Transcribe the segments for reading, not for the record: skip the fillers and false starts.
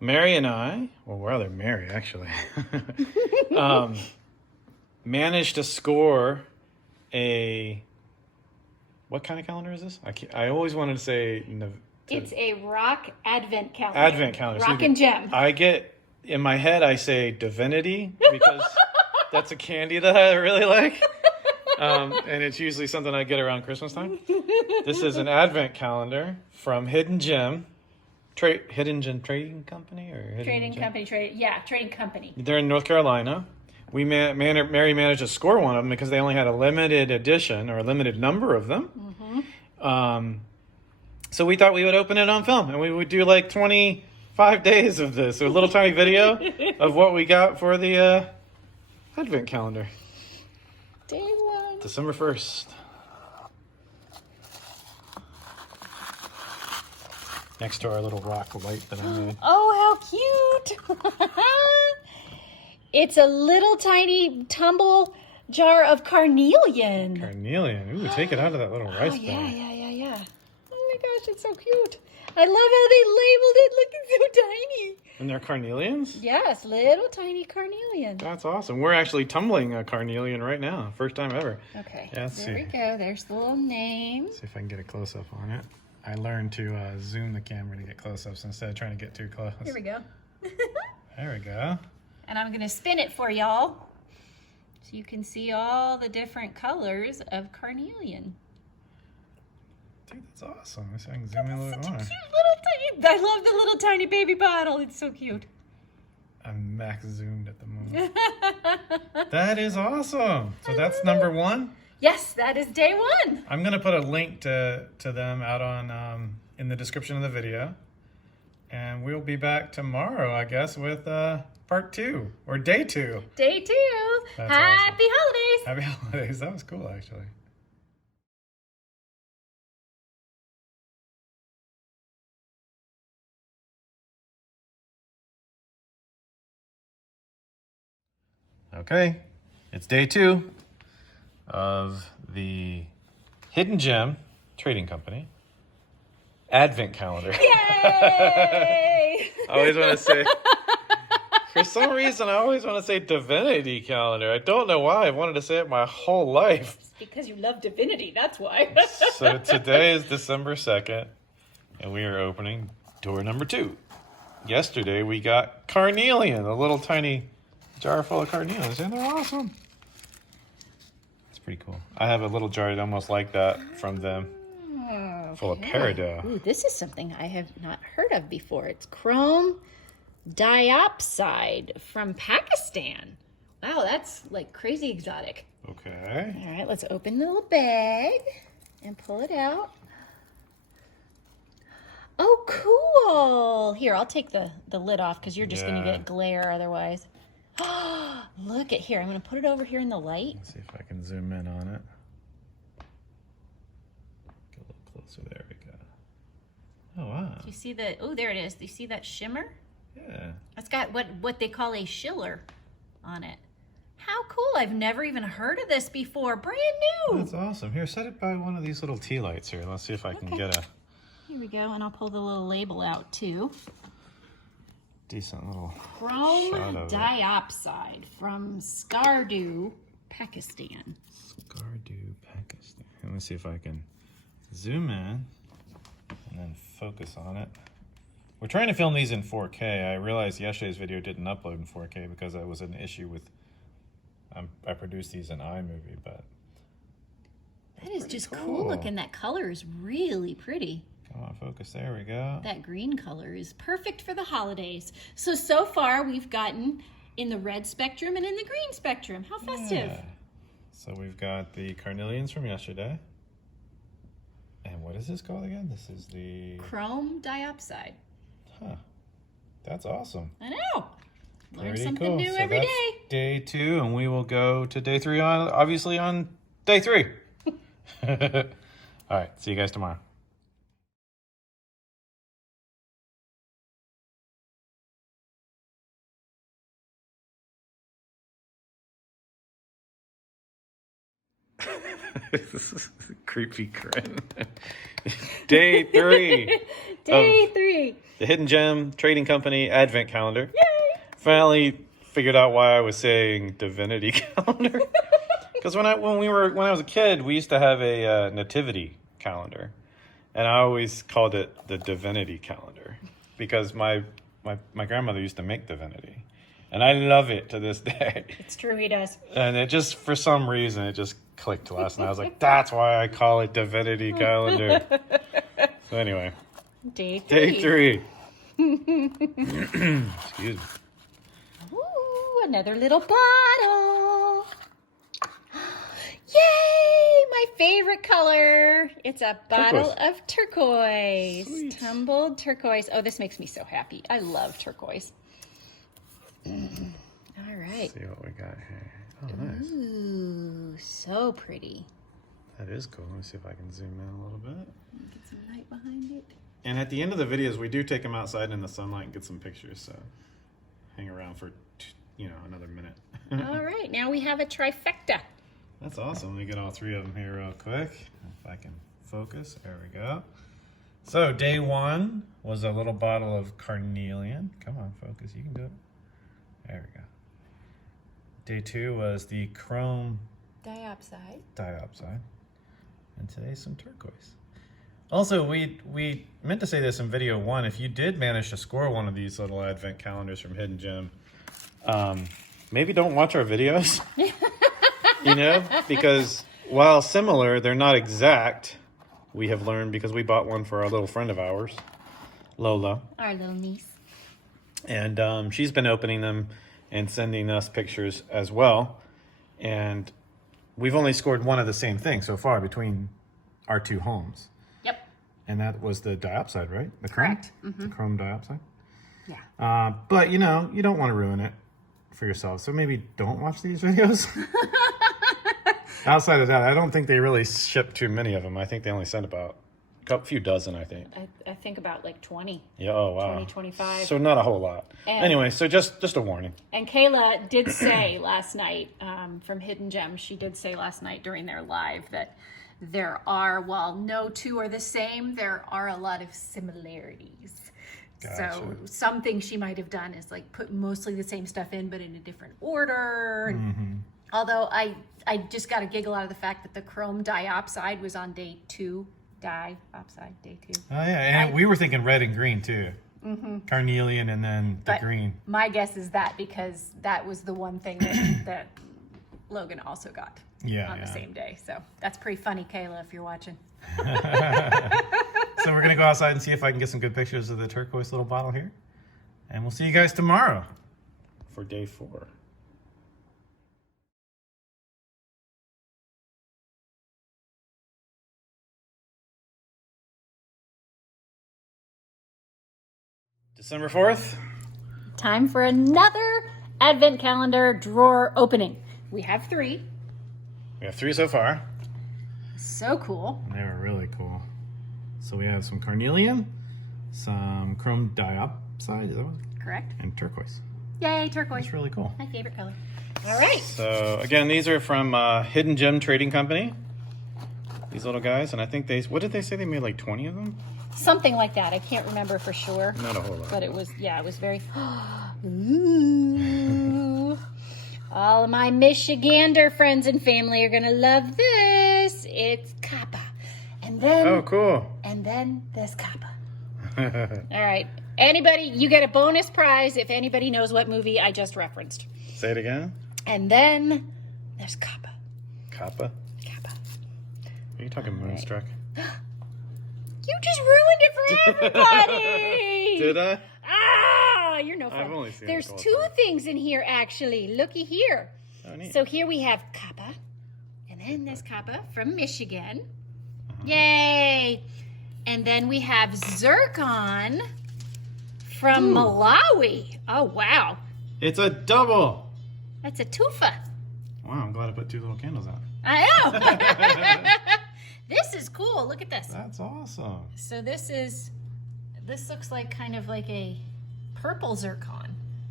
Mary and I, well, rather Mary actually, managed to score a, what kind of calendar is this? I always wanted to say... It's a rock advent calendar. Advent calendar. Rock and gem. I get, in my head, I say divinity because that's a candy that I really like. And it's usually something I get around Christmas time. This is an advent calendar from Hidden Gem. Hidden Gem Trading Company? Trading Company. They're in North Carolina. Mary managed to score one of them because they only had a limited edition or a limited number of them. Mm-hmm. So we thought we would open it on film and we would do like 25 days of this. A little tiny video of what we got for the advent calendar. Day 1. December 1st. Next to our little rock light that I made. Oh, how cute! It's a little tiny tumble jar of carnelian. Carnelian. Ooh, take it out of that little rice bag. Yeah. Oh my gosh, it's so cute. I love how they labeled it. Look, it's so tiny. And they're carnelians? Yes, little tiny carnelian. That's awesome. We're actually tumbling a carnelian right now. First time ever. Okay, yeah, there we go. There's the little name. Let's see if I can get a close-up on it. I learned to zoom the camera to get close-ups instead of trying to get too close. Here we go. There we go. And I'm going to spin it for y'all so you can see all the different colors of carnelian. Dude, that's awesome. I can zoom in a little more. Cute little tiny. I love the little tiny baby bottle. It's so cute. I'm max zoomed at the moment. That is awesome. So that's number 1? Yes, that is day 1. I'm going to put a link to them out on in the description of the video. And we'll be back tomorrow, I guess, with part 2 or day 2. Day 2. That's Happy awesome. holidays. Happy holidays. That was cool, actually. Okay, it's day 2 of the Hidden Gem Trading Company Advent Calendar. Yay! I always want to say, for some reason, I always want to say Divinity Calendar. I don't know why. I've wanted to say it my whole life. It's because you love divinity, that's why. So today is December 2nd, and we are opening door number 2. Yesterday, we got Carnelian, a little tiny jar full of carnelians, and they're awesome. It's pretty cool. I have a little jar almost like that from them, full of Peridot. Ooh, this is something I have not heard of before. It's chrome diopside from Pakistan. Wow, that's like crazy exotic. Okay. All right, let's open the little bag and pull it out. Oh, cool. Here, I'll take the lid off because you're just going to get glare otherwise. Look at here. I'm going to put it over here in the light. Let's see if I can zoom in on it. Get a little closer. There we go. Oh, wow. Do you see the, oh, there it is. Do you see that shimmer? Yeah. It's got what they call a schiller on it. How cool. I've never even heard of this before. Brand new. That's awesome. Here, set it by one of these little tea lights here. Let's see if I can get a... Here we go, and I'll pull the little label out too. Decent little Chrome diopside from Skardu, Pakistan. Skardu, Pakistan. Let me see if I can zoom in and then focus on it. We're trying to film these in 4K. I realized yesterday's video didn't upload in 4K because that was an issue with... I produced these in iMovie, but... That is just cool looking. That color is really pretty. Come on, focus. There we go. That green color is perfect for the holidays. So far we've gotten in the red spectrum and in the green spectrum. How festive. Yeah. So we've got the carnelians from yesterday. And what is this called again? This is the... Chrome diopside. Huh. That's awesome. I know. Learn Pretty something cool. new So every that's day. Day 2, and we will go to day 3 obviously on day 3. All right, see you guys tomorrow. Creepy grin. Day 3. Day 3. The Hidden Gem Trading Company Advent Calendar. Yay! Finally figured out why I was saying Divinity Calendar. Because when I was a kid, we used to have a nativity calendar, and I always called it the Divinity Calendar because my grandmother used to make divinity, and I love it to this day. It's true, he does. And it just, for some reason, it just clicked last night. I was like, that's why I call it Divinity Calendar. So anyway, Day 3. Day 3. Excuse me. Ooh, another little bottle. Yay! My favorite color. It's a bottle of turquoise. Sweet. Tumbled turquoise. Oh, this makes me so happy. I love turquoise. All right. Let's see what we got here. Oh, nice. Ooh, so pretty. That is cool. Let me see if I can zoom in a little bit. Get some light behind it. And at the end of the videos, we do take them outside in the sunlight and get some pictures. So hang around for, another minute. All right, now we have a trifecta. That's awesome. Let me get all 3 of them here real quick. If I can focus. There we go. So day 1 was a little bottle of Carnelian. Come on, focus. You can do it. There we go. Day 2 was the Chrome Diopside. And today's some turquoise. Also, we meant to say this in video 1. If you did manage to score one of these little advent calendars from Hidden Gem, maybe don't watch our videos. Because while similar, they're not exact. We have learned because we bought one for a little friend of ours, Lola. Our little niece. And she's been opening them and sending us pictures as well. And we've only scored one of the same thing so far between our 2 homes. Yep. And that was the diopside, right? The chrome? Correct. Mm-hmm. The chrome diopside? Yeah. But, you don't want to ruin it for yourself. So maybe don't watch these videos. Outside of that, I don't think they really ship too many of them. I think they only sent about a few dozen, I think. I think about like 20. Yeah, oh, wow. 20, 25. So not a whole lot. Anyway, so just a warning. And Kayla did say last night from Hidden Gem, she did say last night during their live that there are, while no 2 are the same, there are a lot of similarities. Gotcha. So something she might have done is like put mostly the same stuff in, but in a different order. Mm-hmm. Although I just got a giggle out of the fact that the chrome diopside was on day 2. Diopside, day 2. Oh, yeah. And we were thinking red and green, too. Mm-hmm. Carnelian and then the green. My guess is that because that was the one thing that Logan also got on the same day. So that's pretty funny, Kayla, if you're watching. So we're going to go outside and see if I can get some good pictures of the turquoise little bottle here. And we'll see you guys tomorrow for day 4. December 4th. Time for another advent calendar drawer opening. We have 3. We have 3 so far. So cool. And they were really cool. So we have some Carnelian, some chrome diopside, is that what? Correct. And turquoise. Yay, turquoise. It's really cool. My favorite color. All right. So again, these are from Hidden Gem Trading Company. These little guys, and I think what did they say? They made like 20 of them? Something like that. I can't remember for sure. Not a whole lot. But it was very... Ooh. All of my Michigander friends and family are going to love this. It's Kappa. And then... Oh, cool. And then there's Kappa. All right. Anybody, you get a bonus prize if anybody knows what movie I just referenced. Say it again. And then there's Kappa. Kappa? Kappa. Are you talking Moonstruck? You just ruined it for everybody. Did I? Ah, you're no fun. I've only seen There's it 2 things in here, actually. Looky here. Oh, neat. So here we have Kappa. And then there's Kappa from Michigan. Yay. And then we have Zircon from Malawi. Oh, wow. It's a double. That's a tufa. Wow, I'm glad I put 2 little candles out. I know. This is cool. Look at this. That's awesome. So this looks like kind of like a purple zircon.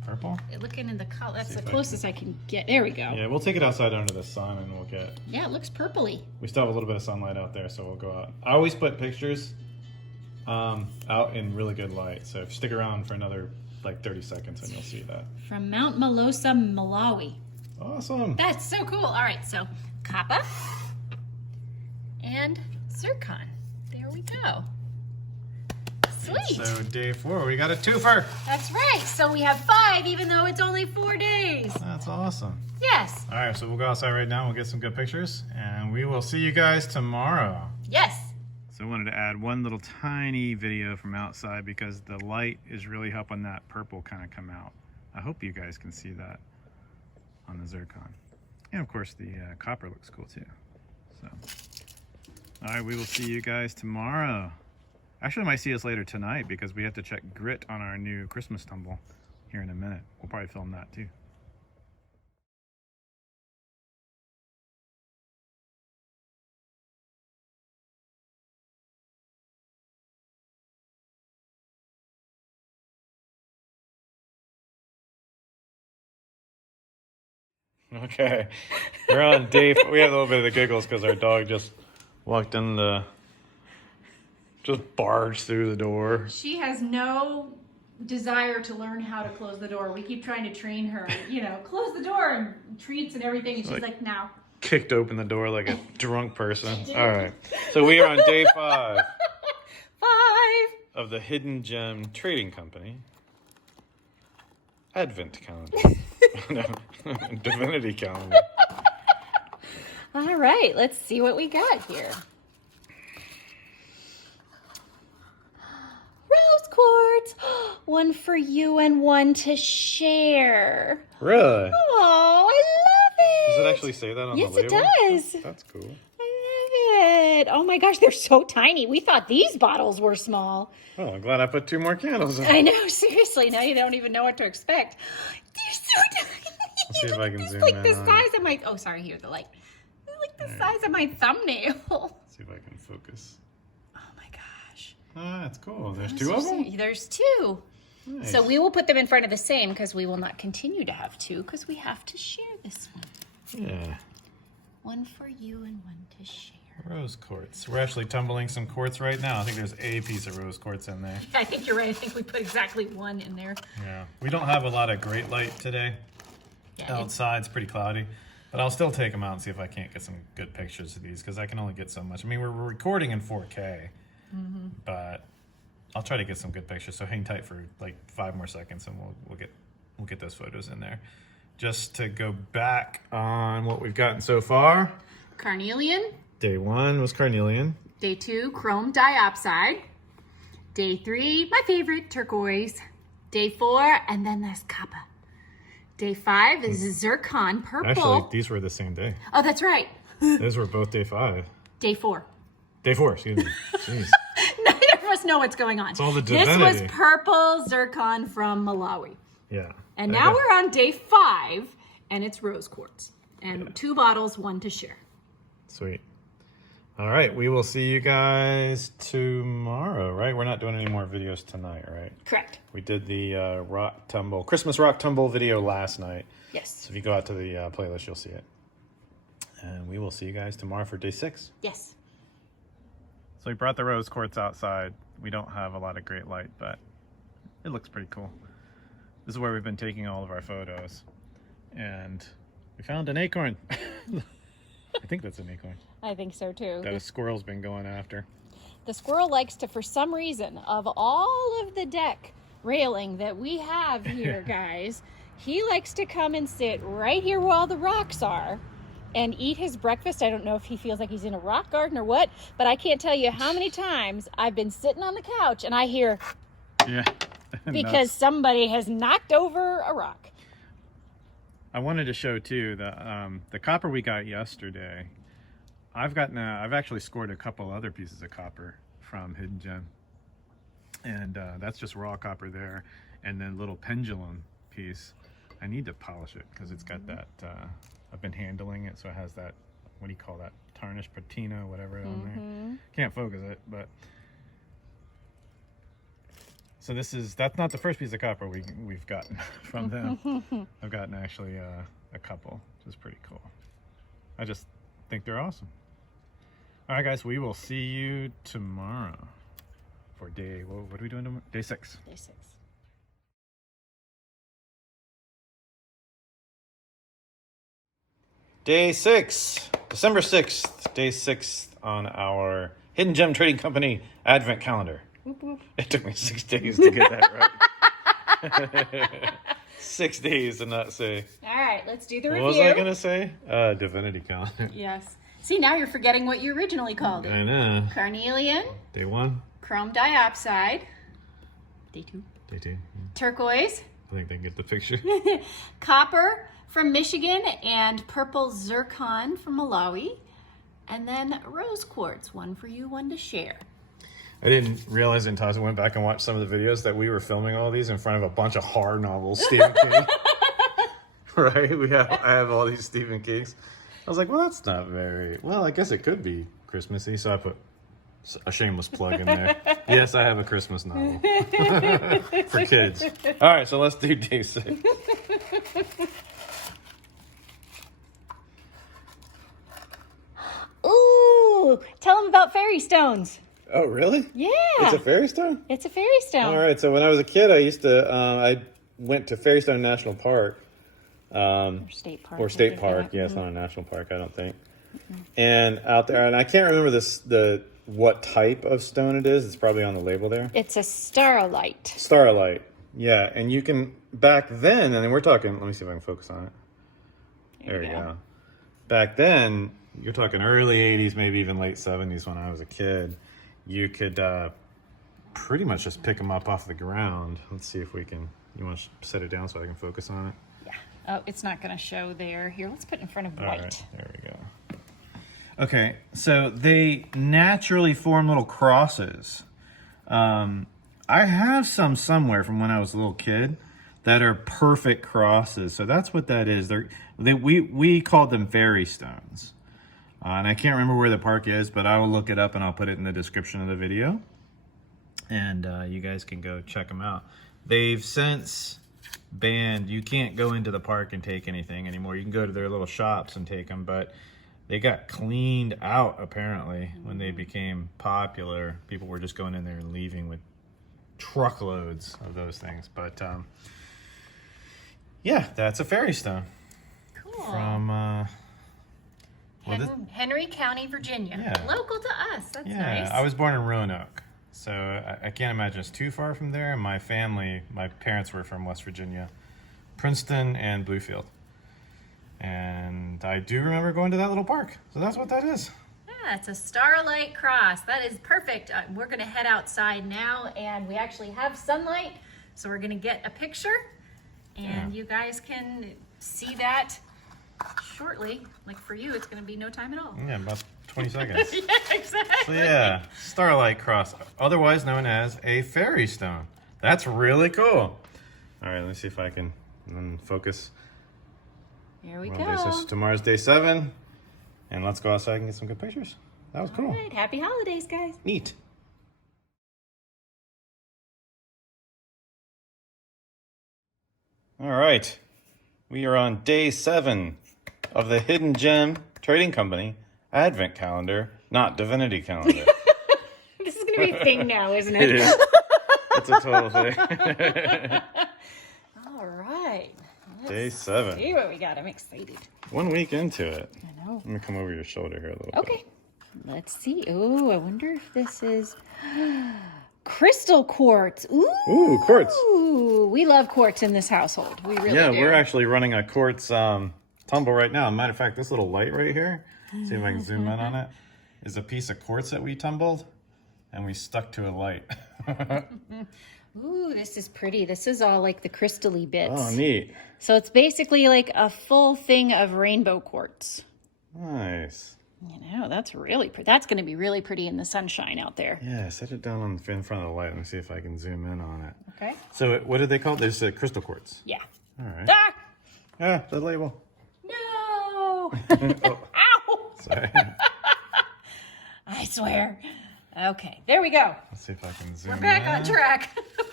Purple? Looking in the color, that's See the if I closest I can get. There we go. Yeah, we'll take it outside under the sun and we'll get... Yeah, it looks purpley. We still have a little bit of sunlight out there, so we'll go out. I always put pictures out in really good light, so stick around for another like 30 seconds and you'll see that. From Mount Melosa, Malawi. Awesome. That's so cool. All right, so copper and zircon. There we go. Sweet. And so day 4, we got a twofer. That's right. So we have 5, even though it's only 4 days. That's awesome. Yes. All right, so we'll go outside right now. We'll get some good pictures, and we will see you guys tomorrow. Yes. So I wanted to add one little tiny video from outside because the light is really helping that purple kind of come out. I hope you guys can see that on the zircon. And of course the copper looks cool too. So, all right, we will see you guys tomorrow. Actually, might see us later tonight because we have to check grit on our new Christmas tumble here in a minute. We'll probably film that too. Okay, we're on day 4. We have a little bit of the giggles because our dog just walked in just barged through the door. She has no desire to learn how to close the door. We keep trying to train her, you know, close the door and treats and everything. And she's like, no. Kicked open the door like a drunk person. All right, so we are on day 5. 5. Of the Hidden Gem Trading Company. Advent calendar. No, Divinity calendar. All right, let's see what we got here. Rose quartz. One for you and one to share. Really? Oh, I love it. Does it actually say that on the label? Yes, it does. That's cool. I love it. Oh my gosh, they're so tiny. We thought these bottles were small. Oh, I'm glad I put 2 more candles in. I know, seriously. Now you don't even know what to expect. They're so tiny. Let's see if I can zoom like in the on size of my... Oh, sorry, here, the light. They're like the size of my thumbnail. Let's see if I can focus. Oh my gosh. Ah, that's cool. There's 2 of them? There's 2. Nice. So we will put them in front of the same because we will not continue to have 2 because we have to share this one. Yeah. One for you and one to share. Rose quartz. We're actually tumbling some quartz right now. I think there's a piece of rose quartz in there. I think you're right. I think we put exactly 1 in there. Yeah. We don't have a lot of great light today. Yeah, Outside, it's pretty cloudy. But I'll still take them out and see if I can't get some good pictures of these because I can only get so much. I mean, we're recording in 4K, but I'll try to get some good pictures. So hang tight for like 5 more seconds and we'll get those photos in there. Just to go back on what we've gotten so far. Carnelian. Day 1 was Carnelian. Day 2, Chrome Diopside. Day 3, my favorite, Turquoise. Day 4, and then there's copper. Day 5 is Zircon Purple. Actually, these were the same day. Oh, that's right. Those were both day 5. Day 4. Day 4, excuse me. Jeez. Neither of us know what's going on. It's all the This divinity. was purple zircon from Malawi. Yeah. And now we're on day 5, and it's rose quartz. And 2 bottles, 1 to share. Sweet. All right, we will see you guys tomorrow, right? We're not doing any more videos tonight, right? Correct. We did the Christmas rock tumble video last night. Yes. So if you go out to the playlist, you'll see it. And we will see you guys tomorrow for day 6. Yes. So we brought the rose quartz outside. We don't have a lot of great light, but it looks pretty cool. This is where we've been taking all of our photos. And we found an acorn. I think that's an acorn. I think so too. That a squirrel's been going after. The squirrel likes to, for some reason, of all of the deck railing that we have here, guys, he likes to come and sit right here where all the rocks are and eat his breakfast. I don't know if he feels like he's in a rock garden or what, but I can't tell you how many times I've been sitting on the couch and I hear, Yeah. because somebody has knocked over a rock. I wanted to show too the copper we got yesterday. I've actually scored a couple other pieces of copper from Hidden Gem, and that's just raw copper there, and then a little pendulum piece. I need to polish it because it's got that. I've been handling it, so it has that. What do you call that? Tarnished patina, whatever on there. Can't focus it, but So that's not the first piece of copper we've gotten from them. I've gotten actually a couple, which is pretty cool. I just think they're awesome. All right, guys, we will see you tomorrow for day, what are we doing tomorrow? Day 6. Day 6. Day 6, December 6th, day 6 on our Hidden Gem Trading Company Advent calendar. Whoop, whoop. It took me 6 days to get that right. 6 days to not say. All right, let's do the review. What was I going to say? Divinity calendar. Yes. See, now you're forgetting what you originally called it. I know. Carnelian. Day 1. Chrome Diopside. Day 2. Day 2. Yeah. Turquoise. I think they get the picture. Copper from Michigan and purple zircon from Malawi. And then rose quartz, one for you, one to share. I didn't realize until I went back and watched some of the videos that we were filming all these in front of a bunch of horror novels, Stephen King. Right? I have all these Stephen Kings. I was like, well, that's not very... Well, I guess it could be Christmassy, so I put a shameless plug in there. Yes, I have a Christmas novel for kids. All right, so let's do day 6. Ooh, tell them about fairy stones. Oh, really? Yeah. It's a fairy stone? It's a fairy stone. All right, so when I was a kid, I used to... I went to Fairy Stone National Park. Or state park. Or state park. Yeah, it's not a national park, I don't think. And out there, and I can't remember what type of stone it is. It's probably on the label there. It's a starlight. Starlight. Yeah, and you can, back then, and we're talking, let me see if I can focus on it. There you go. Back then, you're talking early 80s, maybe even late 70s when I was a kid. You could pretty much just pick them up off the ground. Let's see if we can, you want to set it down so I can focus on it? Yeah. Oh, it's not going to show there. Here, let's put it in front of white. All right, there we go. Okay, so they naturally form little crosses. I have some somewhere from when I was a little kid that are perfect crosses. So that's what that is. We called them fairy stones. And I can't remember where the park is, but I will look it up and I'll put it in the description of the video. And you guys can go check them out. They've since banned, you can't go into the park and take anything anymore. You can go to their little shops and take them, but they got cleaned out apparently when they became popular. People were just going in there and leaving with truckloads of those things. But yeah, that's a fairy stone. Cool. From Henry County, Virginia. Yeah. Local to us. That's yeah, nice. I was born in Roanoke, so I can't imagine it's too far from there. My family, my parents were from West Virginia, Princeton and Bluefield. And I do remember going to that little park. So that's what that is. Yeah, it's a starlight cross. That is perfect. We're going to head outside now, and we actually have sunlight. So we're going to get a picture, and you guys can see that shortly. Like for you, it's going to be no time at all. Yeah, about 20 seconds. Yeah, exactly. So yeah, starlight cross, otherwise known as a fairy stone. That's really cool. All right, let me see if I can focus. Here we Well, go. this is tomorrow's day 7, and let's go outside and get some good pictures. That was cool. All right, happy holidays, guys. Neat. All right, we are on day 7 of the Hidden Gem Trading Company Advent calendar, not Divinity calendar. This is going to be a thing now, isn't it? It is. It's a total thing. All right. Day 7. See what we got. I'm excited. 1 week into it. I know. Let me come over your shoulder here a little bit. Okay. Let's see. Oh, I wonder if this is crystal quartz. Ooh, quartz. We love quartz in this household. We really Yeah, do. we're actually running a quartz tumble right now. Matter of fact, this little light right here, see if I can zoom in on it, is a piece of quartz that we tumbled, and we stuck to a light. Ooh, this is pretty. This is all like the crystally bits. Oh, neat. So it's basically like a full thing of rainbow quartz. Nice. You know, that's really pretty. That's going to be really pretty in the sunshine out there. Yeah, set it down in front of the light. Let me see if I can zoom in on it. Okay. So what did they call it? There's a crystal quartz. Yeah. All right. Ah! Yeah, the label. No! Oh, Ow! sorry. I swear. Okay, there we go. Let's see if I can zoom We're back in. on track.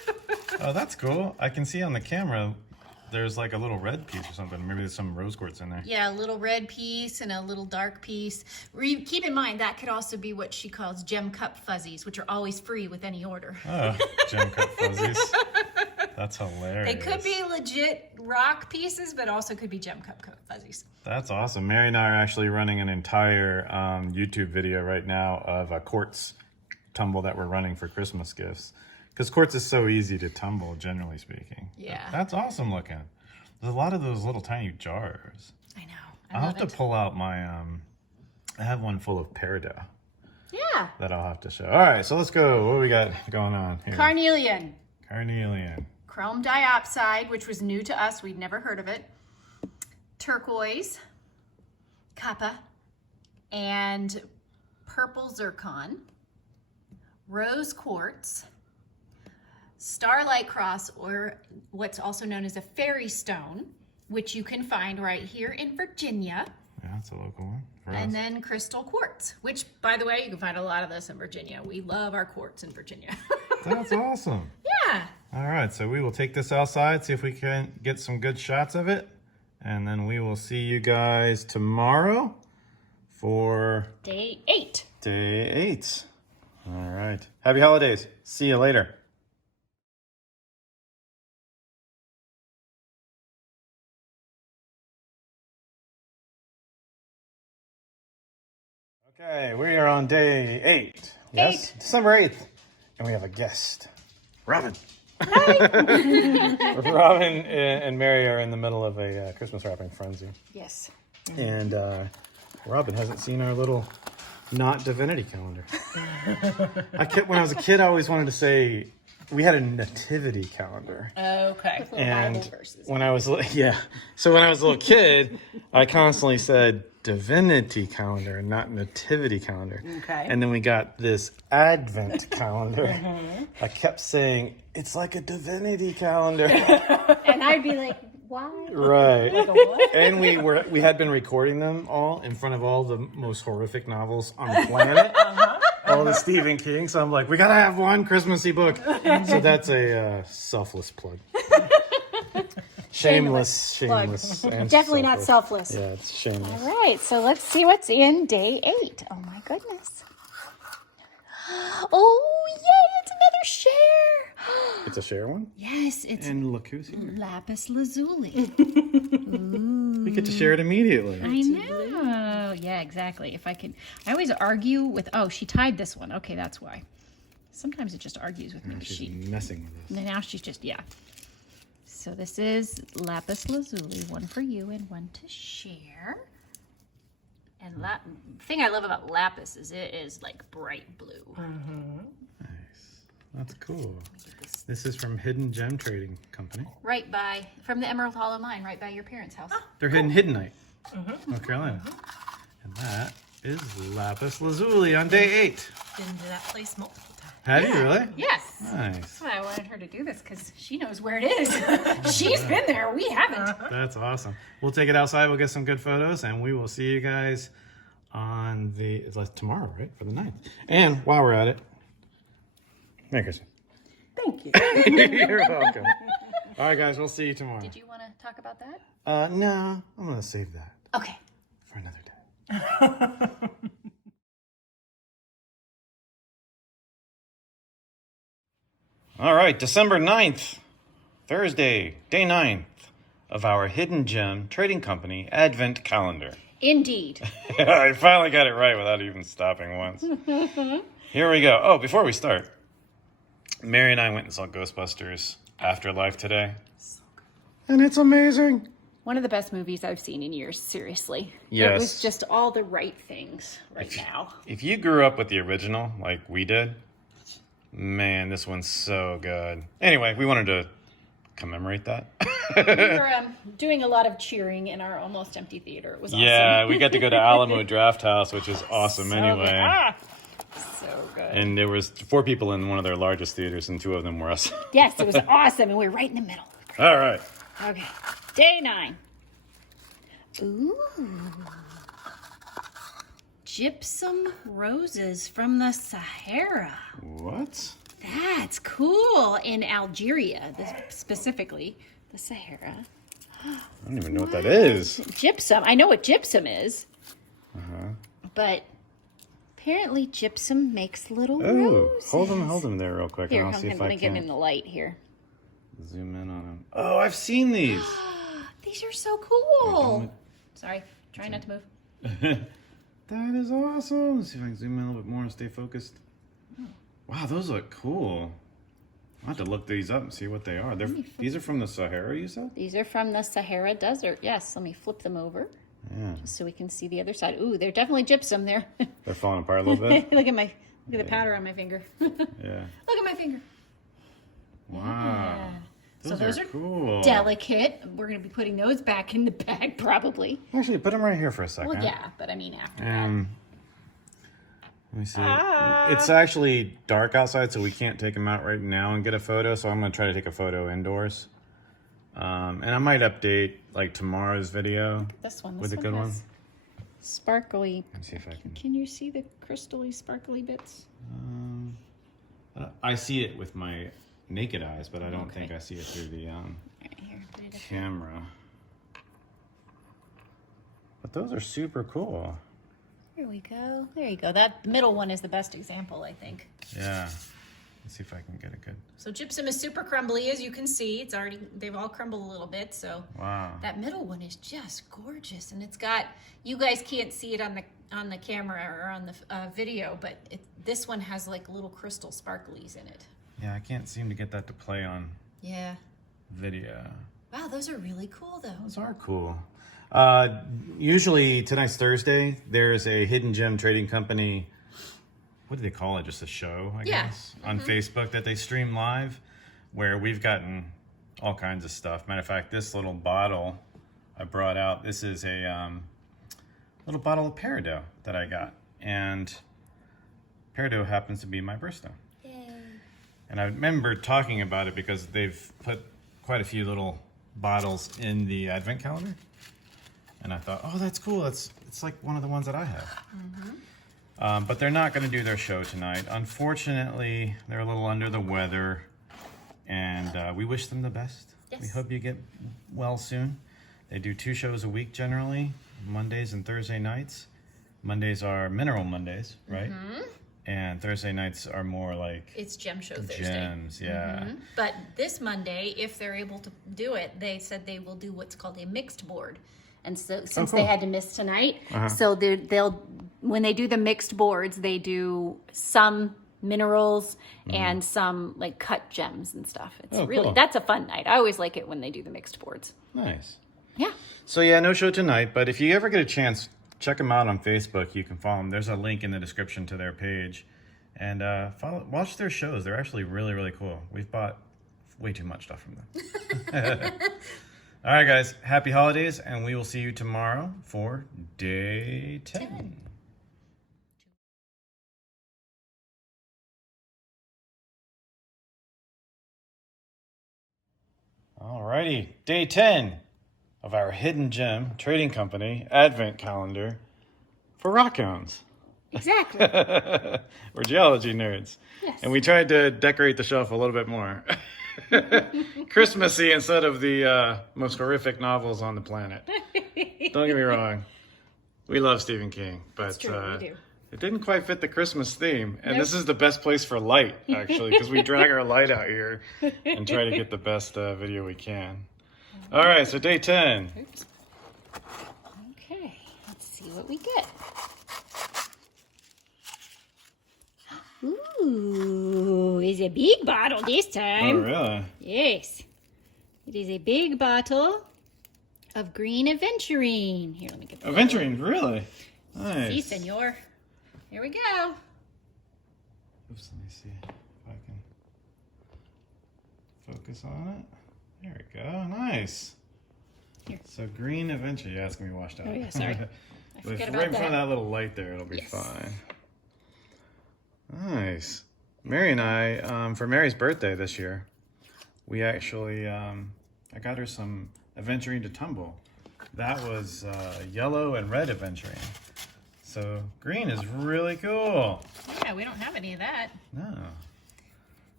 Oh, that's cool. I can see on the camera there's like a little red piece or something. Maybe there's some rose quartz in there. Yeah, a little red piece and a little dark piece. Keep in mind, that could also be what she calls gem cup fuzzies, which are always free with any order. Oh, gem cup fuzzies. That's hilarious. They could be legit rock pieces, but also could be gem cup fuzzies. That's awesome. Mary and I are actually running an entire YouTube video right now of a quartz tumble that we're running for Christmas gifts. Because quartz is so easy to tumble, generally speaking. Yeah. That's awesome looking. There's a lot of those little tiny jars. I know. I'll have to pull out my, I have one full of Peridot. Yeah. That I'll have to show. All right, so let's go. What do we got going on here? Carnelian. Carnelian. Chrome Diopside, which was new to us. We'd never heard of it. Turquoise. Copper. And purple zircon. Rose quartz. Starlight cross, or what's also known as a fairy stone, which you can find right here in Virginia. Yeah, that's a local one. And then crystal quartz, which, by the way, you can find a lot of this in Virginia. We love our quartz in Virginia. That's awesome. Yeah. All right, so we will take this outside, see if we can get some good shots of it. And then we will see you guys tomorrow for Day 8. Day 8. All right. Happy holidays. See you later. Okay, we are on day 8. Yes, December 8th. And we have a guest, Robin. Hi. Robin and Mary are in the middle of a Christmas wrapping frenzy. Yes. And Robin hasn't seen our little not divinity calendar. When I was a kid, I always wanted to say we had a nativity calendar. Okay. And when I was so when I was a little kid, I constantly said divinity calendar, not nativity calendar. Okay. And then we got this Advent calendar. I kept saying it's like a divinity calendar. And I'd be like, why? Right. And we had been recording them all in front of all the most horrific novels on the planet. All the Stephen King. So I'm like, we gotta have one Christmassy book. So that's a selfless plug. Shameless. And Definitely not selfless. Yeah, it's shameless. All right, so let's see what's in day 8. Oh my goodness. Oh, yay, it's another share. It's a share one? Yes, it's And look who's here. Lapis Lazuli. We get to share it immediately. I know. Yeah, exactly. If I can, I always argue with, oh, she tied this one. Okay, that's why. Sometimes it just argues with me. She's messing with us. Now she's just, yeah. So this is Lapis Lazuli, one for you and one to share. And the thing I love about Lapis is it is like bright blue. Nice. That's cool. This is from Hidden Gem Trading Company. Right by, from the Emerald Hollow Mine, right by your parents' house. They're hidden Hiddenite, North Carolina. And that is Lapis Lazuli on day 8. Been to that place multiple times. Have you really? Yes. Nice. That's why I wanted her to do this, because she knows where it is. She's been there. We haven't. That's awesome. We'll take it outside. We'll get some good photos, and we will see you guys on it's like tomorrow, right? For the 9th. And while we're at it, Merry Christmas. Thank you. You're welcome. All right, guys. We'll see you tomorrow. Did you want to talk about that? No. I'm going to save that Okay. for another day. All right, December 9th, Thursday, day 9th of our Hidden Gem Trading Company Advent Calendar. Indeed. I finally got it right without even stopping once. Here we go. Oh, before we start, Mary and I went and saw Ghostbusters Afterlife today. And it's amazing. One of the best movies I've seen in years, seriously. Yes. It was just all the right things right now. If you grew up with the original like we did, man, this one's so good. Anyway, we wanted to commemorate that. We were doing a lot of cheering in our almost empty theater. It was awesome. Yeah, we got to go to Alamo Draft House, which is awesome anyway. So good. And there was 4 people in one of their largest theaters, and 2 of them were us. Yes, it was awesome, and we were right in the middle. All right. Okay, day 9. Ooh. Gypsum roses from the Sahara. What? That's cool. In Algeria, specifically the Sahara. I don't even know what that is. Gypsum. I know what gypsum is. But apparently gypsum makes little roses. Hold them there real quick. Here, I'll see I'm if going I to get can in the light here. zoom in on them. Oh, I've seen these. These are so cool. Sorry, try not to move. That is awesome. Let's see if I can zoom in a little bit more and stay focused. Wow, those look cool. I'll have to look these up and see what they are. These are from the Sahara, you said? These are from the Sahara Desert. Yes, let me flip them over. Yeah. Just so we can see the other side. Ooh, they're definitely gypsum there. They're falling apart a little bit. Look at the powder on my finger. Yeah. Look at my finger. Wow. Yeah. So those are cool. delicate. We're going to be putting those back in the bag probably. Actually, put them right here for a second. Well, yeah, but I mean after Let me see. It's actually dark outside, so we can't take them out right now and get a photo. So I'm going to try to take a photo indoors. And I might update like tomorrow's video this one. with a good one. Sparkly. Let me see if I can. Can you see the crystally sparkly bits? I see it with my naked eyes, but I don't think I see it through the Right here, put it up here. camera. But those are super cool. There we go. There you go. That middle one is the best example, I think. Yeah. Let's see if I can get a good. So gypsum is super crumbly, as you can see. They've all crumbled a little bit. So Wow. that middle one is just gorgeous, and it's got. You guys can't see it on the camera or on the video, but this one has like little crystal sparklies in it. Yeah, I can't seem to get that to play on Yeah. video. Wow, those are really cool though. Those are cool. Usually tonight's Thursday. There's a hidden gem trading company. What do they call it? Just a show, I guess, on Facebook that they stream live, where we've gotten all kinds of stuff. Matter of fact, this little bottle I brought out. This is a little bottle of Peridot that I got, and Peridot happens to be my birthstone. And I remember talking about it because they've put quite a few little bottles in the advent calendar. And I thought, oh, that's cool. It's like one of the ones that I have. But they're not going to do their show tonight. Unfortunately, they're a little under the weather. And we wish them the best. Yes. We hope you get well soon. They do 2 shows a week generally, Mondays and Thursday nights. Mondays are Mineral Mondays, right? And Thursday nights are more like It's Gem Show Thursday. gems, yeah. But this Monday, if they're able to do it, they said they will do what's called a mixed board. And so since cool. they had to miss tonight, so they'll when they do the mixed boards, they do some minerals and some like cut gems and stuff. It's really cool. that's a fun night. I always like it when they do the mixed boards. Nice. Yeah. So yeah, no show tonight, but if you ever get a chance, check them out on Facebook. You can follow them. There's a link in the description to their page. And watch their shows. They're actually really, really cool. We've bought way too much stuff from them. All right, guys. Happy holidays, and we will see you tomorrow for day 10. All righty. Day 10 of our Hidden Gem Trading Company Advent Calendar for ROCKHOUNDS. Exactly. We're geology nerds. Yes. And we tried to decorate the shelf a little bit more. Christmassy instead of the most horrific novels on the planet. Don't get me wrong. We love Stephen King, but That's true, we do. it didn't quite fit the Christmas theme. And this is the best place for light, actually, because we drag our light out here and try to get the best video we can. All right, so day 10. Oops. Okay, let's see what we get. Ooh, it's a big bottle this Oh, time. really? Yes. It is a big bottle of green aventurine. Here, let me get the Aventurine, really? Si, Nice. senor. Here we go. Oops, let me see if I can focus on it. There we go. Nice. Here. So green adventure. Yeah, it's gonna be washed out. Oh, yeah, sorry. I But forget right about in front of that. that little light there, it'll be Yes. fine. Nice. Mary and I, for Mary's birthday this year, we actually, I got her some aventurine to tumble. That was yellow and red aventurine. So green is really cool. Yeah, we don't have any of that. No.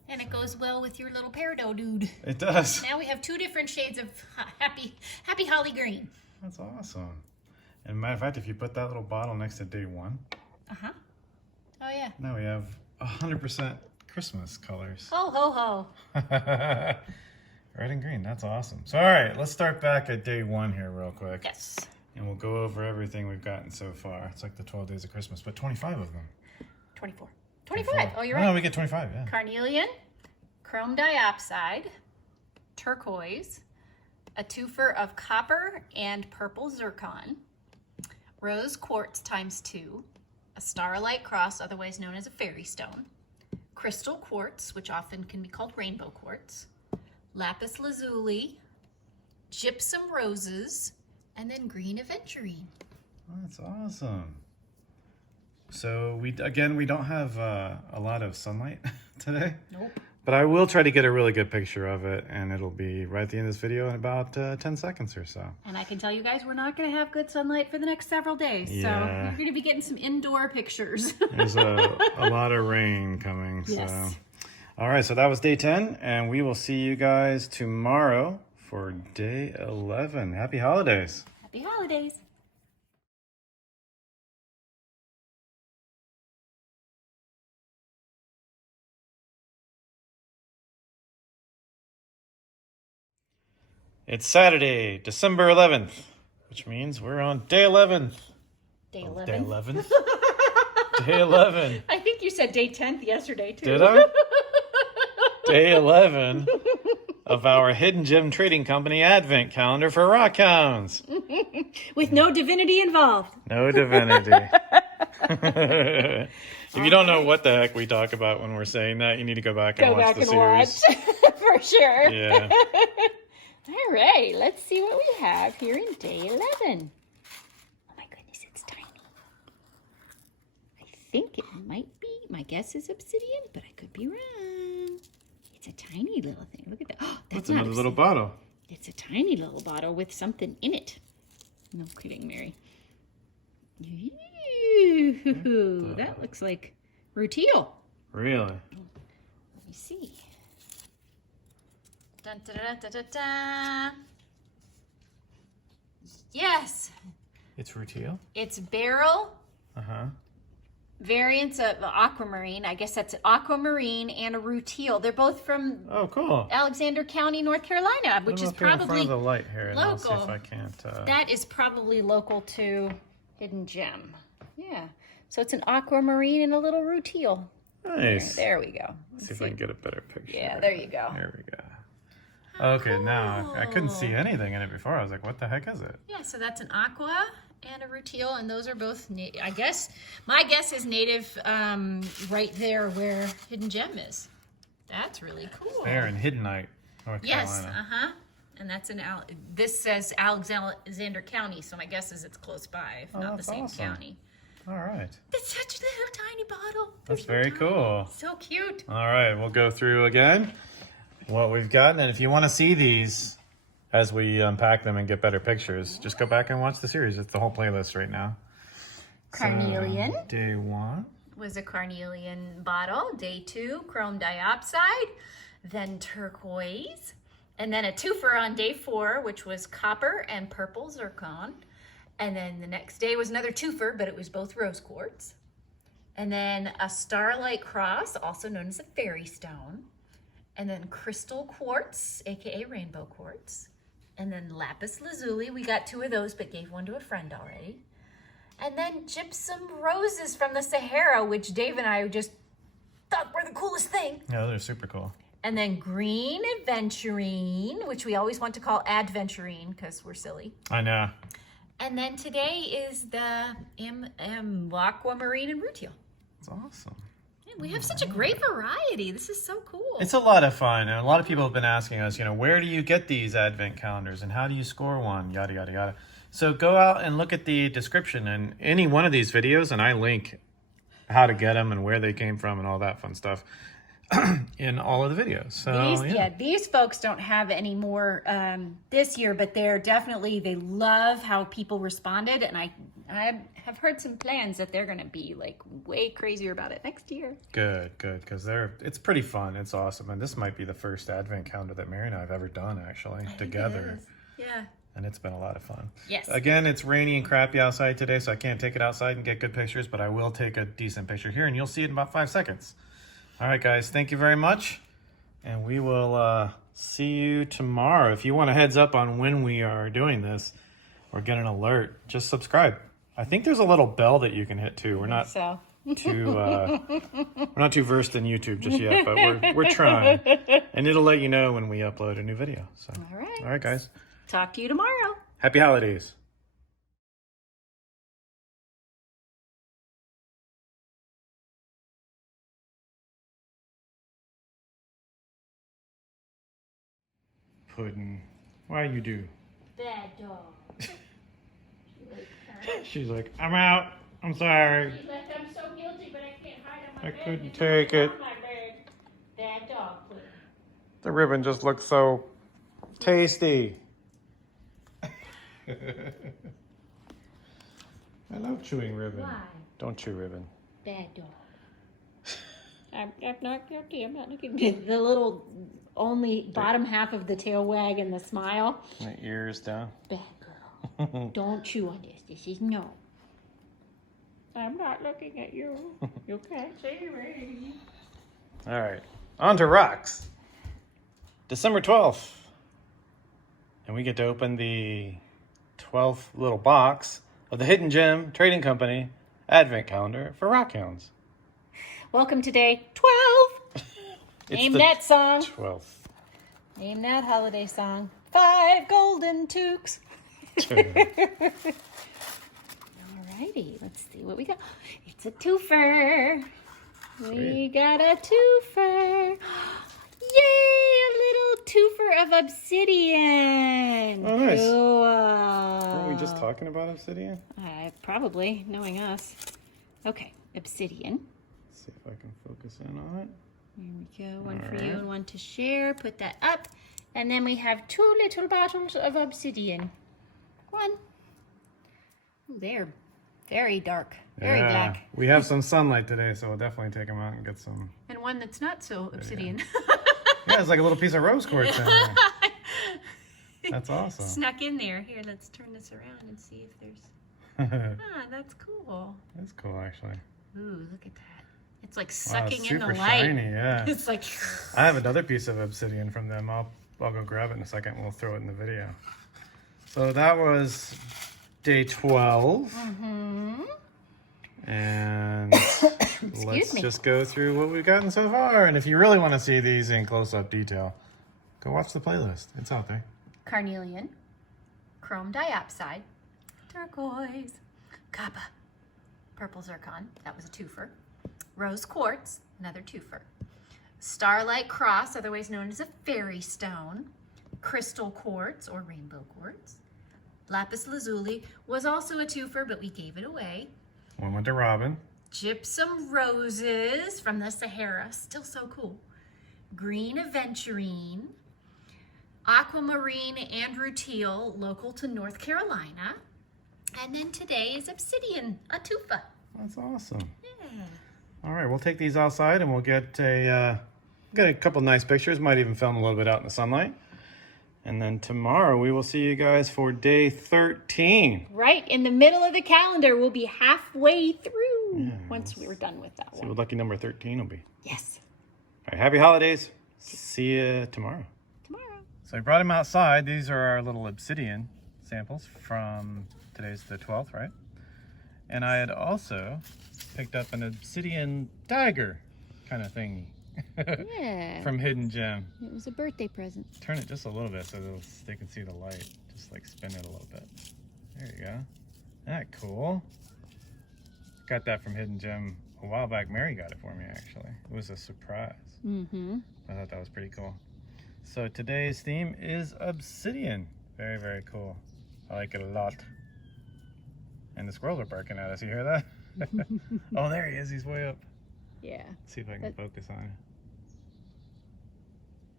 And it goes well with your little peridot dude. It does. Now we have 2 different shades of happy holly green. That's awesome. And matter of fact, if you put that little bottle next to day 1. Uh-huh. Oh, yeah. Now we have 100% Christmas colors. Ho, ho, ho. Red and green, that's awesome. So all right, let's start back at day 1 here real quick. Yes. And we'll go over everything we've gotten so far. It's like the 12 days of Christmas, but 25 of them. 24. 25. Oh, you're right. No, we get 25, yeah. Carnelian, chrome diopside, turquoise, a twofer of copper and purple zircon, rose quartz ×2, a starlight cross, otherwise known as a fairy stone, crystal quartz, which often can be called rainbow quartz, lapis lazuli, gypsum roses, and then green aventurine. Oh, that's awesome. So we don't have a lot of sunlight today. Nope. But I will try to get a really good picture of it, and it'll be right at the end of this video in about 10 seconds or so. And I can tell you guys, we're not going to have good sunlight for the next several days. Yeah. So you're going to be getting some indoor pictures. There's a lot of rain coming. Yes. So. All right, so that was day 10, and we will see you guys tomorrow for day 11. Happy holidays. Happy holidays. It's Saturday, December 11th, which means we're on day 11. Day Oh, 11. Day 11? Day 11. I think you said day 10th yesterday, too. Did I? Day 11 of our Hidden Gem Trading Company Advent Calendar for Rockhounds. With no divinity involved. No divinity. If you don't know what the heck we talk about when we're saying that, you need to go back and watch the series. For sure. Yeah. All right, let's see what we have here in day 11. Oh my goodness, it's tiny. I think it might be, my guess is obsidian, but I could be wrong. It's a tiny little thing. Look at that. Oh, that's That's not another little obsidian. bottle. It's a tiny little bottle with something in it. No kidding, Mary. Ooh, that looks like rutile. Really? Let me see. Dun, da, da, da, da, da. Yes, It's rutile? it's beryl Uh-huh. variants of aquamarine. I guess that's aquamarine and a rutile. They're both from Oh, cool. Alexander County, North Carolina, which is in front probably of the light here, and I'll see local. if I can't. that is probably local to Hidden Gem. Yeah. So it's an aquamarine and a little rutile. Nice. There we go. Let's see if I can get a better picture. Yeah, there you go. There we go. Okay, now I couldn't see anything in it before. I was like, what the heck is it? Yeah, so that's an aqua and a rutile, and those are both, I guess, my guess is native right there where Hidden Gem is. That's really cool. There in Hiddenite, North Yes, Carolina. and that's in, this says Alexander County, so my guess is it's close by, if not the that's same awesome. county. All right. It's such a little tiny bottle. That's They're so very tiny. cool. So cute. All right, we'll go through again what we've gotten. And if you want to see these as we unpack them and get better pictures, just go back and watch the series. It's the whole playlist right now. Carnelian. So, day 1. Was a carnelian bottle. Day 2, chrome diopside, then turquoise, and then a twofer on day 4, which was copper and purple zircon. And then the next day was another twofer, but it was both rose quartz. And then a starlight cross, also known as a fairy stone. And then crystal quartz, aka rainbow quartz. And then lapis lazuli. We got 2 of those, but gave one to a friend already. And then gypsum roses from the Sahara, which Dave and I just thought were the coolest thing. Yeah, those are super cool. And then green aventurine, which we always want to call adventurine because we're silly. I know. And then today is the aquamarine and rutile. It's awesome. Man, we have such a great variety. This is so cool. It's a lot of fun. And a lot of people have been asking us, where do you get these advent calendars and how do you score one? Yada, yada, yada. So go out and look at the description in any one of these videos, and I link how to get them and where they came from and all that fun stuff. in all of the videos. So These folks don't have any more this year, but they love how people responded, and I have heard some plans that they're going to be like way crazier about it next year. Good, because it's pretty fun. It's awesome, and this might be the first advent calendar that Mary and I have ever done actually together. Yeah. And it's been a lot of fun. Yes. Again, it's rainy and crappy outside today, so I can't take it outside and get good pictures, but I will take a decent picture here, and you'll see it in about 5 seconds. All right, guys, thank you very much, and we will see you tomorrow. If you want a heads up on when we are doing this or get an alert, just subscribe. I think there's a little bell that you can hit too. We're not too versed in YouTube just yet, but we're trying, and it'll let you know when we upload a new video. So, all right, guys. Talk to you tomorrow. Happy holidays. Puddin', why you do? Bad dog. She's like, I'm out. I'm sorry. She's like, I'm so guilty, but I can't hide on my bed. I couldn't take it. Bad dog, Puddin'. The ribbon just looks so tasty. I love chewing ribbon. Why? Don't chew ribbon. Bad dog. I'm not guilty. I'm not looking good. The little only bottom half of the tail wag and the smile. My ears down. Bad girl. Don't chew on this. This is no. I'm not looking at you. You can't see me. All right. On to rocks. December 12th. And we get to open the 12th little box of the Hidden Gem Trading Company Advent Calendar for ROCKHOUNDS. Welcome to day 12. Name that song. 12th. Name that holiday song. 5 golden toques. Alrighty, let's see what we got. It's a twofer. We got a twofer. Yay, a little twofer of obsidian. Oh, nice. Cool. Weren't we just talking about obsidian? Probably, knowing us. Okay, obsidian. Let's see if I can focus in on it. Here we go. One for you and one to share. Put that up. And then we have 2 little bottles of obsidian. One. Ooh, they're very dark. Very black. We have some sunlight today, so we'll definitely take them out and get some. And one that's not so obsidian. Yeah, it's like a little piece of rose quartz in there. That's awesome. Snuck in there. Here, let's turn this around and see if there's... that's cool. That's cool, actually. Ooh, look at that. It's like sucking in the super light. shiny, yeah. It's like... I have another piece of obsidian from them. I'll go grab it in a second and we'll throw it in the video. So that was day 12. Mm-hmm. And let's just go through what we've gotten so far. And if you really want to see these in close-up detail, go watch the playlist. It's out there. Carnelian, Chrome Diopside, Turquoise, Copper, Purple Zircon, that was a twofer, Rose Quartz, another twofer, Starlight Cross, otherwise known as a fairy stone, Crystal Quartz or Rainbow Quartz, Lapis Lazuli was also a twofer, but we gave it away. One went to Robin. Gypsum Roses from the Sahara, still so cool. Green Aventurine, Aquamarine Andrew Teal, local to North Carolina. And then today is Obsidian, a tufa. That's awesome. Yeah. All right, we'll take these outside and we'll get a couple nice pictures. Might even film a little bit out in the sunlight. And then tomorrow we will see you guys for day 13. Right in the middle of the calendar. We'll be halfway through once we're done with that See one. what lucky number 13 will be. Yes. All right, happy holidays. See you tomorrow. So I brought them outside. These are our little obsidian samples from today's the 12th, right? And I had also picked up an obsidian dagger kind of thingy. Yeah. From Hidden Gem. It was a birthday present. Turn it just a little bit so they can see the light. Just like spin it a little bit. There you go. Isn't that cool? Got that from Hidden Gem a while back. Mary got it for me, actually. It was a surprise. Mm-hmm. I thought that was pretty cool. So today's theme is obsidian. Very, very cool. I like it a lot. And the squirrels are barking at us. You hear that? Oh, there he is. He's way up. Yeah. Let's see if I can focus on it.